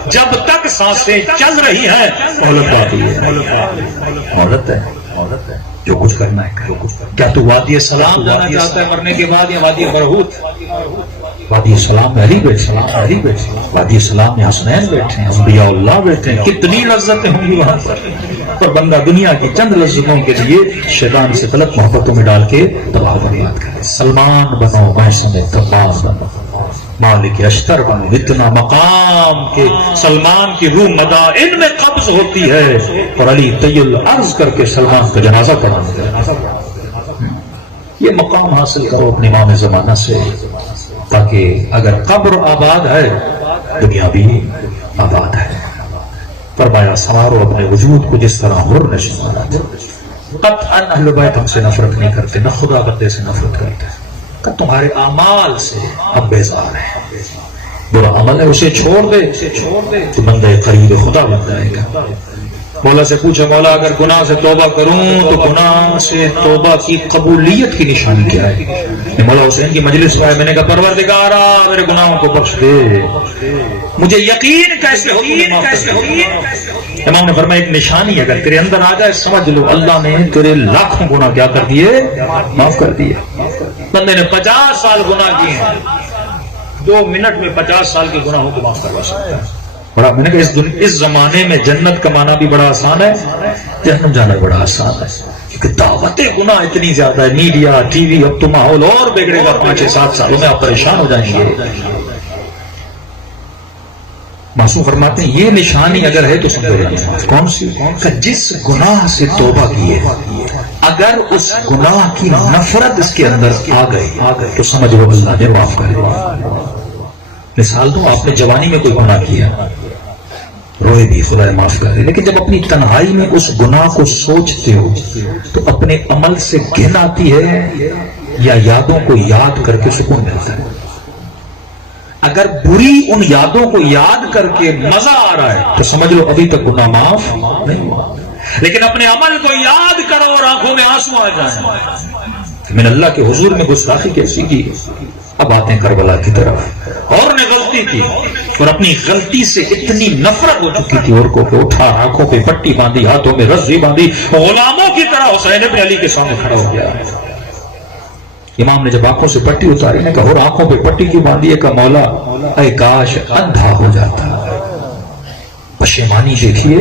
جب تک سانسیں چل رہی ہیں مہلت باقی ہے. مہلت ہے، مہلت ہے. جو کچھ کرنا ہے کرو. کیا تو وادی سلام جانا چاہتا ہے مرنے کے بعد یا وادی برہوت؟ وادی سلام میں علی بیٹھے، علی بیٹھے. وادی سلام میں حسنین بیٹھے ہیں، انبیاء اللہ بیٹھے ہیں. کتنی لذتیں ہوں گی وہاں پر بندہ دنیا کی چند لذتوں کے لیے شیطان سے غلط محبتوں میں ڈال کے تباہ و برباد کرے. سلمان بنو میں سمیت تمام بنو، مالک اشتر بنو. اتنا مقام کہ سلمان کی روح مدائن میں قبض ہوتی ہے اور علی طیل عرض کر کے سلمان کا جنازہ پڑھانے. یہ مقام حاصل کرو اپنے امام زمانہ سے، تاکہ اگر قبر آباد ہے دنیا بھی آباد ہے. فرمایا سنوارو اپنے وجود کو جس طرح حر نے سنوارا. قطعاً اہل بیت ہم سے نفرت نہیں کرتے، نہ خدا بندے سے نفرت کرتے، کہ تمہارے اعمال سے ہم بیزار ہیں. برا عمل ہے اسے چھوڑ دے تو بندے قریب خدا بن جائے گا. مولا سے پوچھا مولا اگر گناہ سے توبہ کروں تو گناہ سے توبہ کی قبولیت کی نشانی کیا ہے؟ مولا حسین کی مجلس میں میں نے کہا پروردگارا میرے گناہوں کو بخش دے، مجھے یقین کیسے ہو. امام نے فرمایا ایک نشانی اگر تیرے اندر آ جائے سمجھ لو اللہ نے تیرے لاکھوں گناہ کیا کر دیے، معاف کر دیا. بندے نے 50 سال گناہ کیے ہیں، 2 منٹ میں 50 سال کے گناہوں کو معاف کروا سکتا ہے. بڑا میں نے کہا اس زمانے میں جنت کمانا بھی بڑا آسان ہے، جہنم جانا بڑا آسان ہے، کیونکہ دعوت گناہ اتنی زیادہ ہے. میڈیا ٹی وی، اب تو ماحول اور بگڑے گا، 5-7 سالوں میں آپ پریشان ہو جائیں گے. معصوم فرماتے ہیں یہ نشانی اگر ہے تو سمجھ رہے کون سی؟ کہ جس گناہ سے توبہ کی ہے اگر اس گناہ کی نفرت اس کے اندر آ گئی تو سمجھ لو اللہ نے معاف کر دیا. مثال دو، آپ نے جوانی میں کوئی گناہ کیا، روئے بھی خدا معاف کر دے، لیکن جب اپنی تنہائی میں اس گناہ کو سوچتے ہو تو اپنے عمل سے گھن آتی ہے یا یادوں کو یاد کر کے سکون ملتا ہے؟ اگر بری ان یادوں کو یاد کر کے مزہ آ رہا ہے تو سمجھ لو ابھی تک گناہ معاف نہیں ہوا. لیکن اپنے عمل کو یاد کرو اور آنکھوں میں آنسو آ جائیں. میں نے اللہ کے حضور میں گستاخی کیسی کی. اب آتے ہیں کربلا کی طرف. اور نے غلطی کی اور اپنی غلطی سے اتنی نفرت ہو چکی تھی اور کو اٹھا، آنکھوں پہ پٹی باندھی، ہاتھوں میں رسی باندھی، غلاموں کی طرح حسین ابن علی کے سامنے کھڑا ہو گیا. امام نے جب آنکھوں سے پٹی اتاری نے کہا اور آنکھوں پہ پٹی کیوں باندھی ہے؟ کہ مولا اے کاش اندھا ہو جاتا. پشیمانی دیکھیے،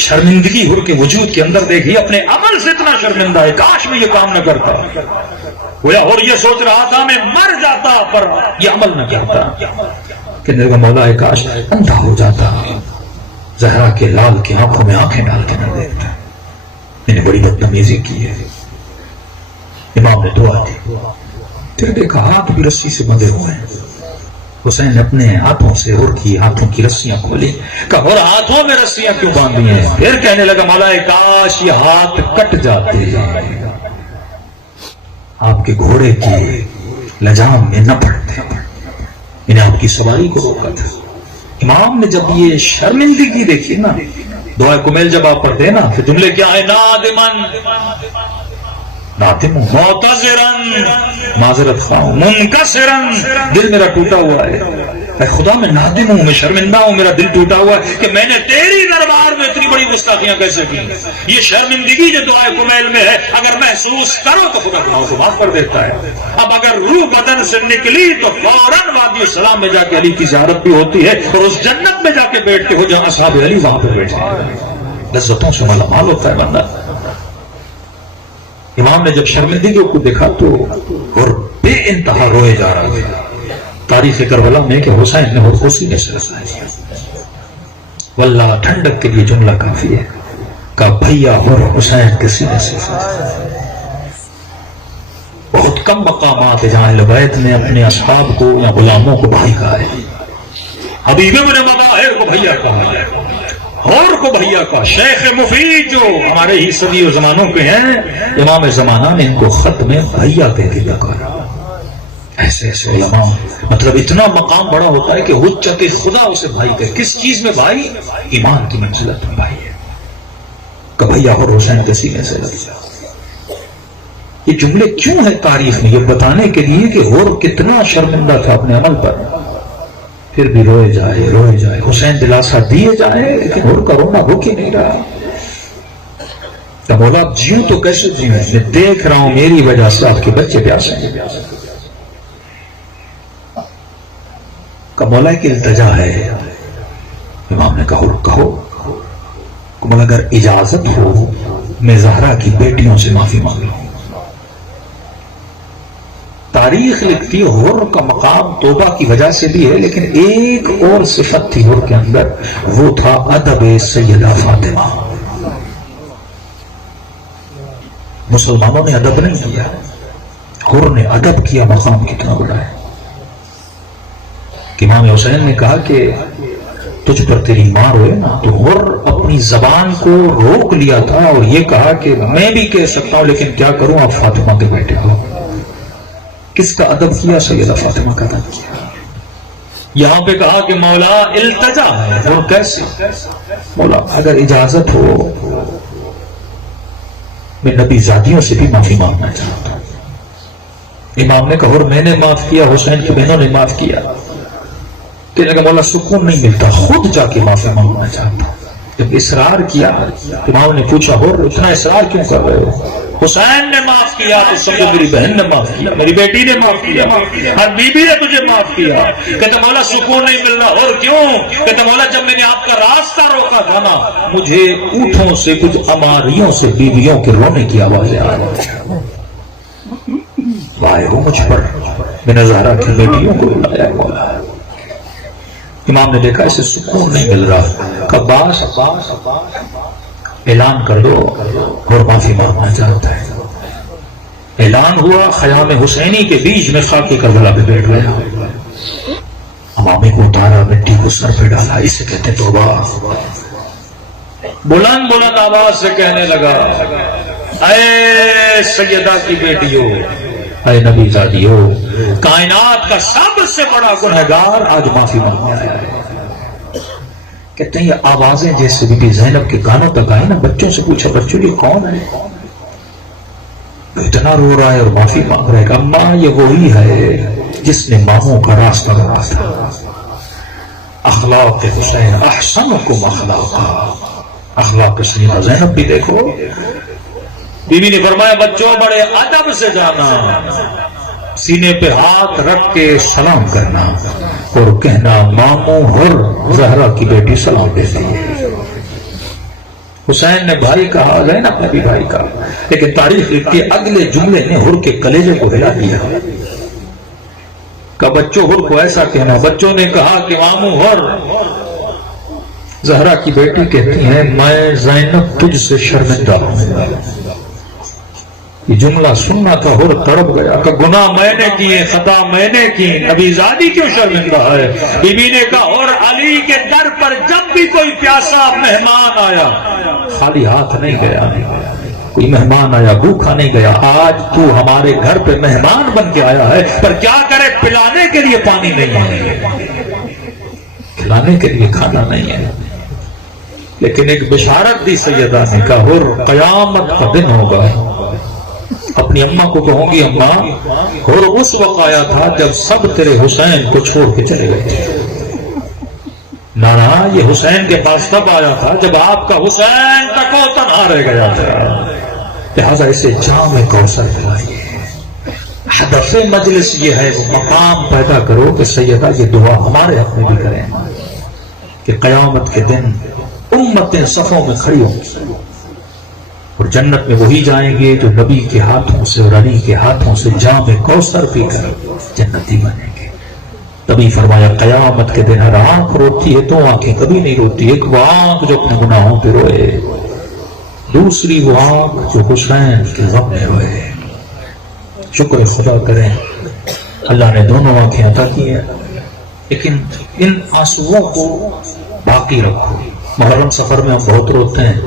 شرمندگی ہر کے وجود کے اندر دیکھیے، اپنے عمل سے اتنا شرمندہ ہے، کاش میں یہ کام نہ کرتا. اور یہ سوچ رہا تھا میں مر جاتا پر یہ عمل نہ کرتا. کہنے لگا مولا اے کاش اندھا ہو جاتا، زہرا کے لال کی آنکھوں میں آنکھیں ڈال کے نہ دیکھتا. میں نے بڑی بدتمیزی کی ہے. امام نے دعا دی، پھر دیکھا ہاتھ بھی رسی سے بندھے ہوئے ہیں. حسین نے اپنے ہاتھوں سے اور کی ہاتھوں کی رسیاں کھولی. کہا اور ہاتھوں میں رسیاں کیوں باندھی ہیں؟ پھر کہنے لگا مولا کاش یہ ہاتھ کٹ جاتے ہیں، آپ کے گھوڑے کی لجام میں نہ پڑتے، انہیں آپ کی سواری کو روکا تھا. امام نے جب یہ شرمندگی دیکھی نا، دعائے کمیل جب آپ پڑھتے ہیں نا پھر جملے کیا ہے؟ نادمن نادم، معتذرن معذرت خواہ، منکسرن دل میرا ٹوٹا ہوا ہے. اے خدا میں نادم ہوں، میں شرمندہ ہوں، میرا دل ٹوٹا ہوا ہے کہ میں نے تیری دربار میں اتنی بڑی گستاخیاں کیسے کی. یہ شرمندگی جو دعائے کمیل میں ہے اگر محسوس کرو تو خدا گناہوں کو معاف کر دیتا ہے. اب اگر روح بدن سے نکلی تو فوراً وادی السلام میں جا کے علی کی زیارت بھی ہوتی ہے اور اس جنت میں جا کے بیٹھتے ہو جہاں اصحاب علی وہاں پہ بیٹھے ہیں. لذتوں سے مالا مال ہوتا ہے بندہ. امام نے جب شرمندگی کو دیکھا تو اور بے انتہا روئے جا رہا تھا. تاریخ کربلا میں کہ حسین نے خودکشی میں سے رسایا. واللہ ٹھنڈک کے لیے جملہ کافی ہے کہ بھیا اور حسین کے سینے سے. بہت کم مقامات ہیں جہاں اہل بیت نے اپنے اصحاب کو یا غلاموں کو بھائی کہا ہے. حبیب ابن مظاہر کو بھیا کہا ہے، اور کو بھیا کا. شیخ مفید جو ہمارے ہی صدی و زمانوں کے ہیں، امام زمانہ نے ان کو خط میں بھیا کہہ کے پکارا. ایسے ایسے علماء، مطلب اتنا مقام بڑا ہوتا ہے کہ حجت خدا اسے بھائی کہے. کس چیز میں بھائی؟ ایمان کی منزلت میں بھائی ہے. کہ بھیا اور حسین کے سینے سے لگ جا. یہ جملے کیوں ہے تاریخ میں؟ یہ بتانے کے لیے کہ اور کتنا شرمندہ تھا اپنے عمل پر، پھر بھی روئے جائے. حسین دلاسا دیے جائے لیکن اور کا رونا رک ہی نہیں رہا. تو مولا جیوں تو کیسے جیوں؟ میں دیکھ رہا ہوں میری وجہ سے آپ کے بچے پیاسے ہیں. کہ مولا کی التجا ہے. امام نے کہو مولا اگر اجازت ہو میں زہرا کی بیٹیوں سے معافی مانگ لوں. تاریخ لکھتی حر کا مقام توبہ کی وجہ سے بھی ہے، لیکن ایک اور صفت تھی حر کے اندر، وہ تھا ادب سیدہ فاطمہ. مسلمانوں نے ادب نہیں کیا، حر نے ادب کیا. مقام کتنا بڑا ہے. کہ امام حسین نے کہا کہ تجھ پر تیری ماں روئے نا، تو اور اپنی زبان کو روک لیا تھا اور یہ کہا کہ میں بھی کہہ سکتا ہوں لیکن کیا کروں، آپ فاطمہ کے بیٹے ہو۔ کس کا ادب کیا؟ سیدہ فاطمہ کا ادب کیا۔ یہاں پہ کہا کہ مولا التجا ہے، وہ کیسے؟ مولا اگر اجازت ہو میں نبی زادیوں سے بھی معافی مانگنا چاہتا ہوں۔ امام نے کہا اور میں نے معاف کیا، حسین کی بہنوں نے معاف کیا۔ کہنے لگا مولا سکون نہیں ملتا، خود جا کے معافی مانگنا چاہتا ہوں۔ جب اصرار کیا امام نے پوچھا اور اتنا اصرار کیوں کر رہے ہو؟ حسین نے معاف کیا تو سمجھو میری بہن نے معاف کیا، میری بیٹی نے معاف کیا، ہر بیوی نے تجھے معاف کیا۔ کہتا مولا سکون نہیں مل رہا، اور کیوں؟ کہتا مولا جب میں نے آپ کا راستہ روکا تھا نا، مجھے اونٹوں سے کچھ اماریوں سے بیویوں کے رونے کی آوازیں آ رہی، وائے ہو مجھ پر، میں نے زہرا کی بیٹیوں کو بلایا مولا۔ امام نے دیکھا اسے سکون نہیں مل رہا، کہ عباس اعلان کر دو اور معافی مانگنا چاہتا ہے۔ اعلان ہوا، خیام حسینی کے بیچ میں خاک کربلا پہ بیٹھ گیا، امامی کو اتارا، مٹی کو سر پہ ڈالا، اسے کہتے توبہ۔ بلند بلند آواز سے کہنے لگا اے سیدہ کی بیٹیوں، اے نبی زادیوں، کائنات کا سب سے بڑا گنہگار آج معافی مانگنے آیا ہے۔ کہتے ہیں یہ آوازیں جیسے بی بی زینب کے گانوں تک آئی نا، بچوں سے پوچھا بچوں یہ کون ہے؟ اتنا رو رہا ہے اور معافی مانگ رہا ہے کہ اماں یہ وہی ہے جس نے ماموں کا راستہ روکا تھا۔ اخلاق حسین احسنکم اخلاقا، اخلاق سیدہ زینب بھی دیکھو۔ بی بی نے فرمایا بچوں بڑے ادب سے جانا، سینے پہ ہاتھ رکھ کے سلام کرنا اور کہنا ماموں ہر زہرا کی بیٹی سلام دیتی ہے۔ حسین نے بھائی کہا، زینب نے بھی بھائی کہا، لیکن تاریخ لکھتی ہے اگلے جملے نے ہر کے کلیجے کو ہلا دیا کہ بچوں ہر کو ایسا کہنا۔ بچوں نے کہا کہ ماموں ہر زہرا کی بیٹی کہتی ہیں میں زینب تجھ سے شرمندہ ہوں۔ یہ جملہ سننا تھا، ہر تڑپ گیا کہ گناہ میں نے کیے، خطا میں نے کی، نبی زادی کیوں شرمندہ ہے؟ بی بی نے کہا اور علی کے در پر جب بھی کوئی پیاسا مہمان آیا خالی ہاتھ نہیں گیا، کوئی مہمان آیا بھوکا نہیں گیا۔ آج تو ہمارے گھر پہ مہمان بن کے آیا ہے، پر کیا کرے پلانے کے لیے پانی نہیں ہے، کھلانے کے لیے کھانا نہیں ہے۔ لیکن ایک بشارت دی سیدہ نے کہا اور قیامت کا دن ہوگا، اپنی اماں کو کہوں گی اماں اور اس وقت آیا تھا جب سب تیرے حسین کو چھوڑ کے چلے گئے تھے۔ نانا یہ حسین کے پاس تب آیا تھا جب آپ کا حسین تک و تنہا رہ گیا تھا، لہذا اسے جام کوثر پلائیے۔ ہدف مجلس یہ ہے وہ مقام پیدا کرو کہ سیدہ یہ دعا ہمارے حق میں بھی کریں کہ قیامت کے دن امتیں صفوں میں کھڑی ہوں گی اور جنت میں وہی جائیں گے جو نبی کے ہاتھوں سے اور علی کے ہاتھوں سے جام کوثر پی کر جنتی بنیں گے۔ تبھی فرمایا قیامت کے دن ہر آنکھ روتی ہے، دو آنکھیں کبھی نہیں روتی، ایک وہ آنکھ جو اپنے گناہوں پہ روئے، دوسری وہ آنکھ جو حسین کے غم میں روئے۔ شکر خدا کریں اللہ نے دونوں آنکھیں عطا کی ہیں، لیکن ان آنسوؤں کو باقی رکھو۔ محرم سفر میں ہم بہت روتے ہیں۔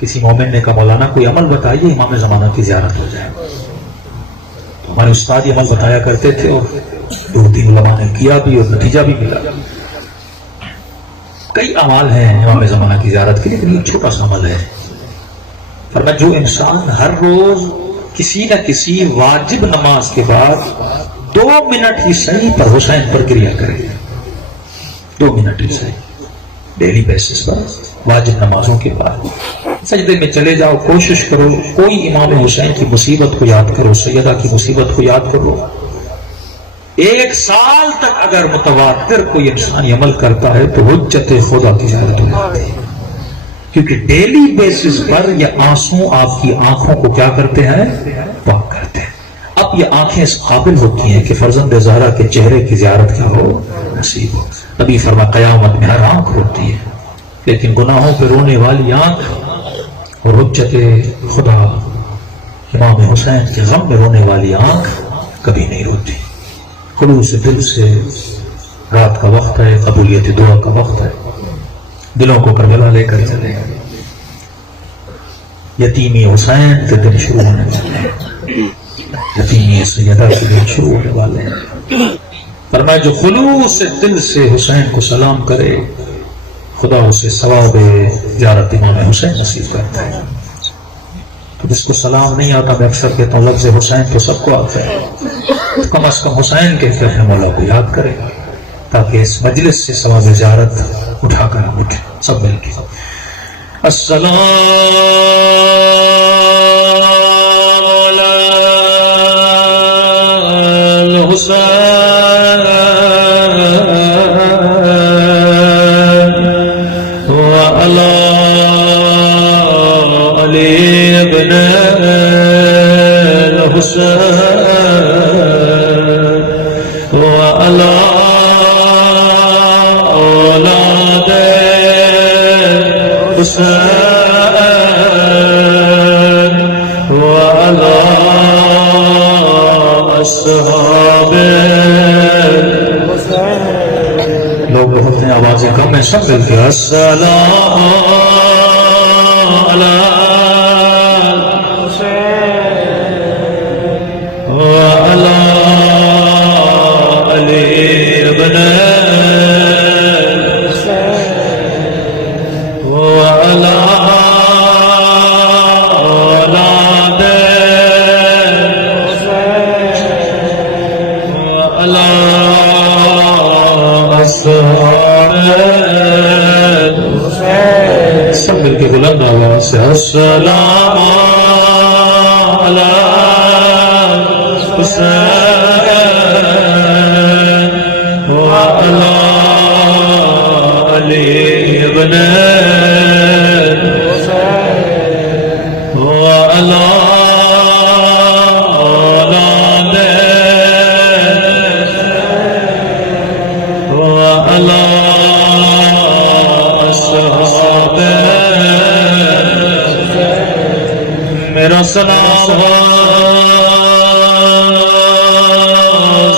کسی مومن نے کہا مولانا کوئی عمل بتائیے امام زمانہ کی زیارت ہو جائے۔ ہمارے استاد یہ عمل بتایا کرتے تھے اور 2-3 علماء نے کیا بھی اور نتیجہ بھی ملا۔ کئی اعمال ہیں امام زمانہ کی زیارت کے، لیکن ایک چھوٹا سا عمل ہے۔ فرمایا جو انسان ہر روز کسی نہ کسی واجب نماز کے بعد 2 منٹ ہی صحیح پر حسین پر کریا کرے، 2 منٹ ہی صحیح ڈیلی بیسس پر واجب نمازوں کے بعد سجدے میں چلے جاؤ، کوشش کرو کوئی امام حسین کی مصیبت کو یاد کرو، سیدہ کی مصیبت کو یاد کرو۔ 1 سال تک اگر متواتر کوئی انسان عمل کرتا ہے تو حجت خدا کی زیارت ہو جاتی ہے، کیونکہ ڈیلی بیسس پر یہ آنسو آپ کی آنکھوں کو کیا کرتے ہیں؟ پاک کرتے ہیں۔ اب یہ آنکھیں اس قابل ہوتی ہیں کہ فرزند زہرا کے چہرے کی زیارت کیا ہو؟ نصیب ہو۔ نبی فرمایا قیامت میں ہر آنکھ روتی ہے، لیکن گناہوں پہ رونے والی آنکھ اور حجت خدا امام حسین کے غم میں رونے والی آنکھ کبھی نہیں روتی۔ خلوص دل سے، رات کا وقت ہے، قبولیت دعا کا وقت ہے، دلوں کو کربلا لے کر چلے. یتیمی حسین کے دن شروع ہونے والے ہیں، یتیمی سیدہ کے دن شروع ہونے والے ہیں. فرمایا جو خلوص دل سے حسین کو سلام کرے خدا اسے ثواب زیارت امام حسین نصیب کرتا ہے. تو جس کو سلام نہیں آتا، میں اکثر کہتا ہوں لفظ حسین تو سب کو آتا ہے، تو کم از کم حسین کہتے ہیں مولا کو یاد کرے تاکہ اس مجلس سے ثواب زیارت اٹھا کر اٹھے سب مل کے. السلام علی الحسین وعلی علی ابن الحسین وعلی اولاد حسین وعلی اصحاب. لوگ بہت ہیں، آوازیں کم ہیں، سب مل کے السلام علی الحسین وعلی علی ابن الحسین وعلی اولاد حسین وعلی سب مل کے بلند آواز سے السلام علی الحسین وعلی علی ابن الحسین وعلی اولاد وعلی اصحاب. میرا سلام ہو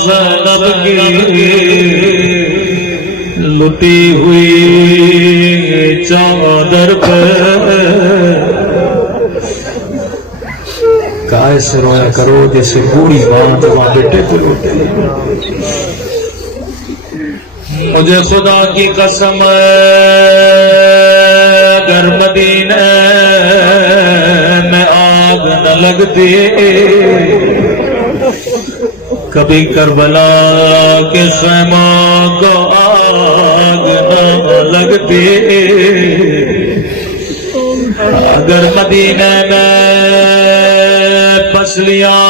زینب کی لٹی ہوئی چادر پہ. کائے سے رویا کرو جیسے بوڑھی ماں جوان بیٹے پہ روتے. مجھے خدا کی قسم اگر مدینے میں آگ نہ لگتی کبھی کربلا کے خیموں کو آگ نہ لگتی. اگر مدینے میں پسلیاں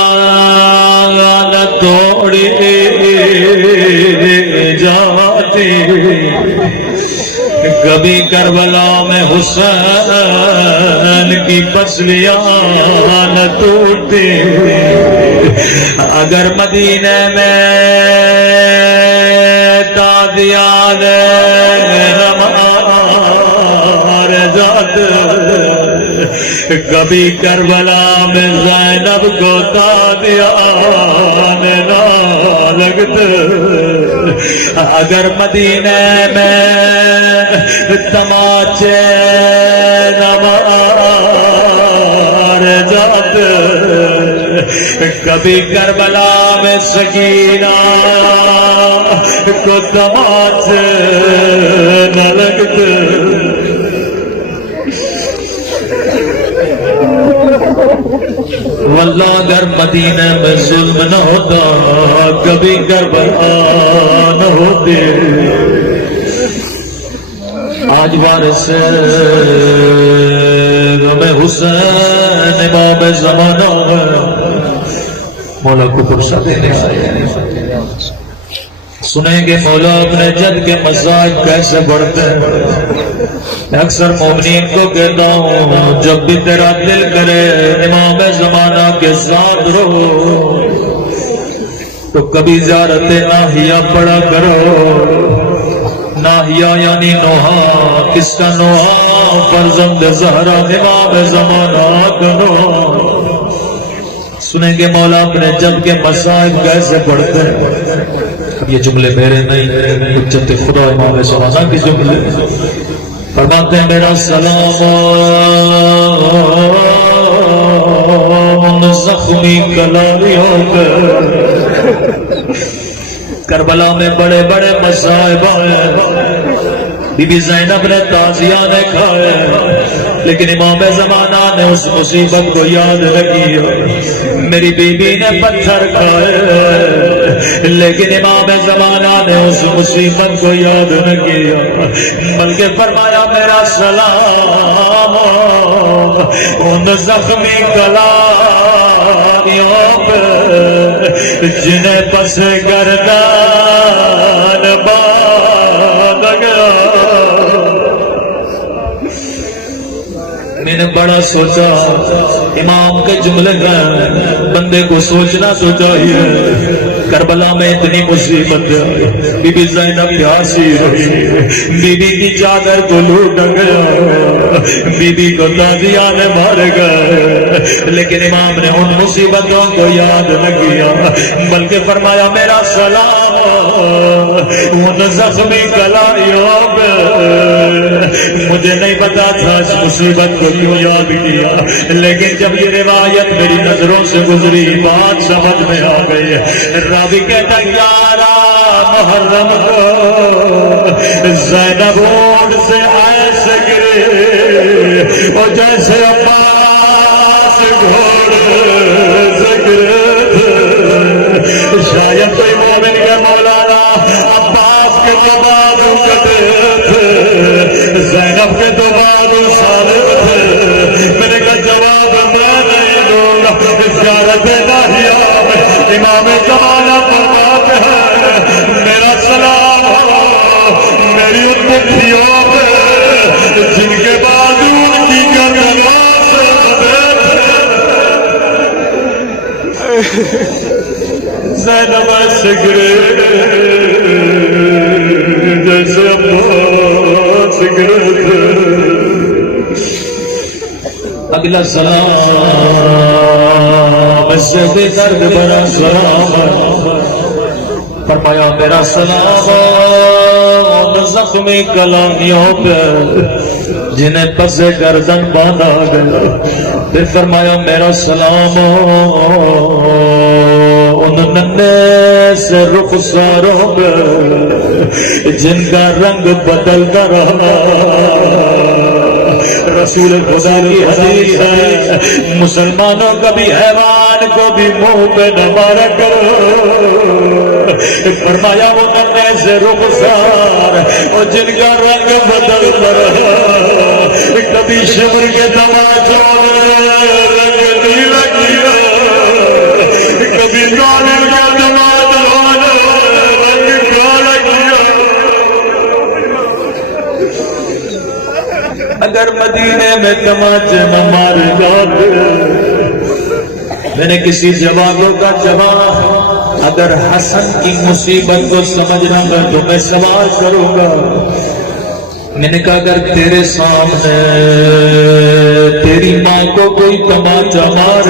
نہ توڑی جاتی کبھی کربلا میں حسین کی پسلیاں نہ ٹوٹتی. اگر مدینے میں تادیان نہ مار جات کبھی کربلا میں زینب کو تادیان نہ لگتے. اگر مدینے میں تماچے نہ مار جات کبھی کربلا میں سکینہ کو تماچے نہ لگتے. واللہ اگر مدینہ میں ظلم نہ ہوتا کبھی کربلا نہ ہوتے. آج وارث غم حسین امام زمانہ مولا کو فرصت دینے آئے. سنیں گے مولا اپنے جد کے مزاج کیسے بڑھتے ہیں. اکثر مومنین کو کہتا ہوں جب بھی تیرا دل کرے امام زمانہ کے ساتھ رہو تو کبھی زیارت ناہیہ پڑھا کرو. ناہیہ یعنی نوحہ، کس کا نوحہ؟ فرزند زہرا امام زمانہ کا نوحہ. سنیں گے مولا اپنے جب کے مصائب کیسے پڑھتے ہیں. اب یہ جملے میرے نہیں، حجت خدا امام زمانہ کے جملے. فرماتے ہیں میرا سلام زخمی کلاریوں پہ. کربلا میں بڑے بڑے مصائب آئے، بی بی زینب نے تازیانے کھائے، لیکن امام زمانہ نے اس مصیبت کو یاد نہ کیا. میری بی بی نے پتھر کھائے، لیکن امام زمانہ نے اس مصیبت کو یاد نہ کیا، بلکہ فرمایا میرا سلام ان زخمی کلاریوں پہ جنہیں پس گردان باندھ گیا. میں نے بڑا سوچا امام کے جملے گئے، بندے کو سوچنا تو چاہیے. کربلا میں اتنی مصیبت ہے، بی بی زینب پیاسی رہی، بی بی کی چادر کو لوٹ گیا، بی بی کو تازیہ نے مار گئے، لیکن امام نے ان مصیبتوں کو یاد نہ کیا، بلکہ فرمایا میرا سلام ان زخمی کلاریوں پہ. مجھے نہیں پتا تھا اس مصیبت کو کیوں یاد کیا، لیکن جب یہ روایت میری نظروں سے گزری بات سمجھ میں آ گئی. راوی کہتا 11 محرم کو زینب اونٹ سے ایسے گرے اور جیسے عباس گھوڑے سے گرے. شاید کوئی مومن کے مولانا عباس کے تو بازو کٹے تھے، زینب کے تو بازو سالم تھے. میں نے کہا جواب میں نہیں دوں گا، زیارت ناہیہ امام زمانہ فرماتے ہیں میرا سلام ہو میری ان پتھریوں پہ جن کے بازو ان کی گردنوں سے بدے تھے. زینب ایسے گرے جیسے عباس گرے تھے. اگلا سلام اس سے بے درد بھرا سلام. فرمایا میرا سلام زخمی کلامیوں پہ جنہیں پس گردن باندھا گیا. پھر فرمایا میرا سلام ان ننھے سے رخساروں پہ جن کا رنگ بدلتا رہا. رسول خدا کی حدیث ہے مسلمانوں کبھی حیوان کو بھی منہ پہ نہ مارا کرو. فرمایا وہ ننھے سے رخسار اور جن کا رنگ بدلتا رہا، کبھی شمر کے تماچوں میں رنگ نیلا کیا، کبھی ظالم کا تماچوں میں رنگ کالا کیا. اگر مدینے میں تماچے نہ مارے جاتے، میں نے کسی جوابوں کا جواب، اگر حسن کی مصیبت کو سمجھنا میں تمہیں سوال کروں گا. میں نے کہا اگر تیرے سامنے تیری ماں کو کوئی تماچا مار،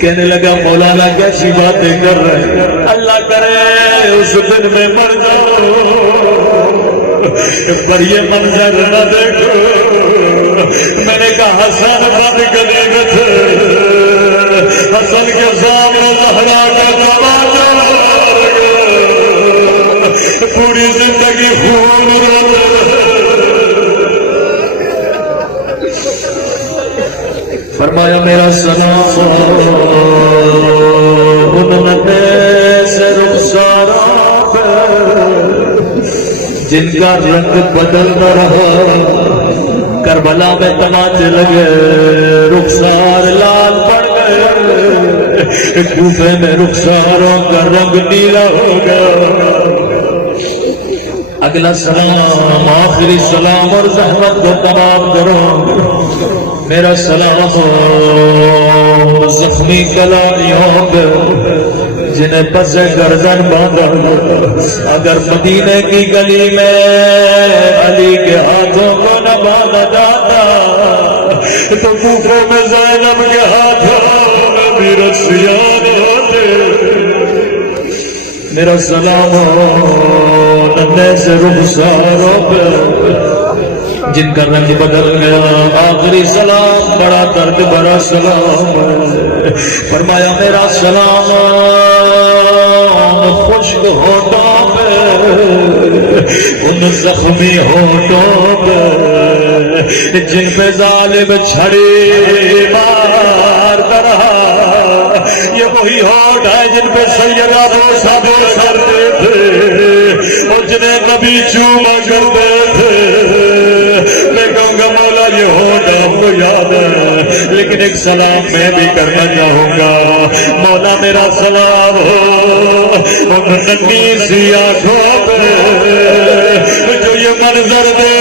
کہنے لگا مولانا کیسی باتیں کر رہے، اللہ کرے اس دن میں مر جاؤ پر یہ منظر نہ دیکھو. میں نے کہا حسن بد گلی تھے، حسن کے سامنے زہرا کا تماچا مار گیا، پوری زندگی خون روتے. فرمایا میرا سلام ان سے رخساروں پہ جن کا رنگ بدلتا رہا. کربلا میں تماچے لگے، رخسار لال پڑ گئے، کوفے میں رخساروں کا رنگ نیلا ہو گیا. اگلا سلام آخری سلام اور زحمت کو تمام کرو. میرا سلام زخمی کلاریوں پہ جنہیں پس گردن باندھا. اگر مدینے کی گلی میں علی کے ہاتھوں کو نہ باندھا جاتا تو کوفے میں زینب کے ہاتھوں رسیانوں دے میرا سلام ننے سے رخساروں پہ جن کا رنگ بدل گیا آخری سلام بڑا درد بڑا سلام فرمایا میرا سلام خشک ہونٹوں پہ ان زخمی ہونٹوں پہ جن پہ ظالم چھڑی مارتا رہا یہ وہی ہونٹ ہے جن پہ سیدہ بوسہ کرتے تھے اور جنہیں نبی چوما کرتے تھے میں کہوں گا مولا یہ ہونٹ آپ کو یاد ہے لیکن ایک سلام میں بھی کرنا چاہوں گا مولا میرا سلام ہو ان ننھی سی آنکھوں پہ جو یہ منظر دے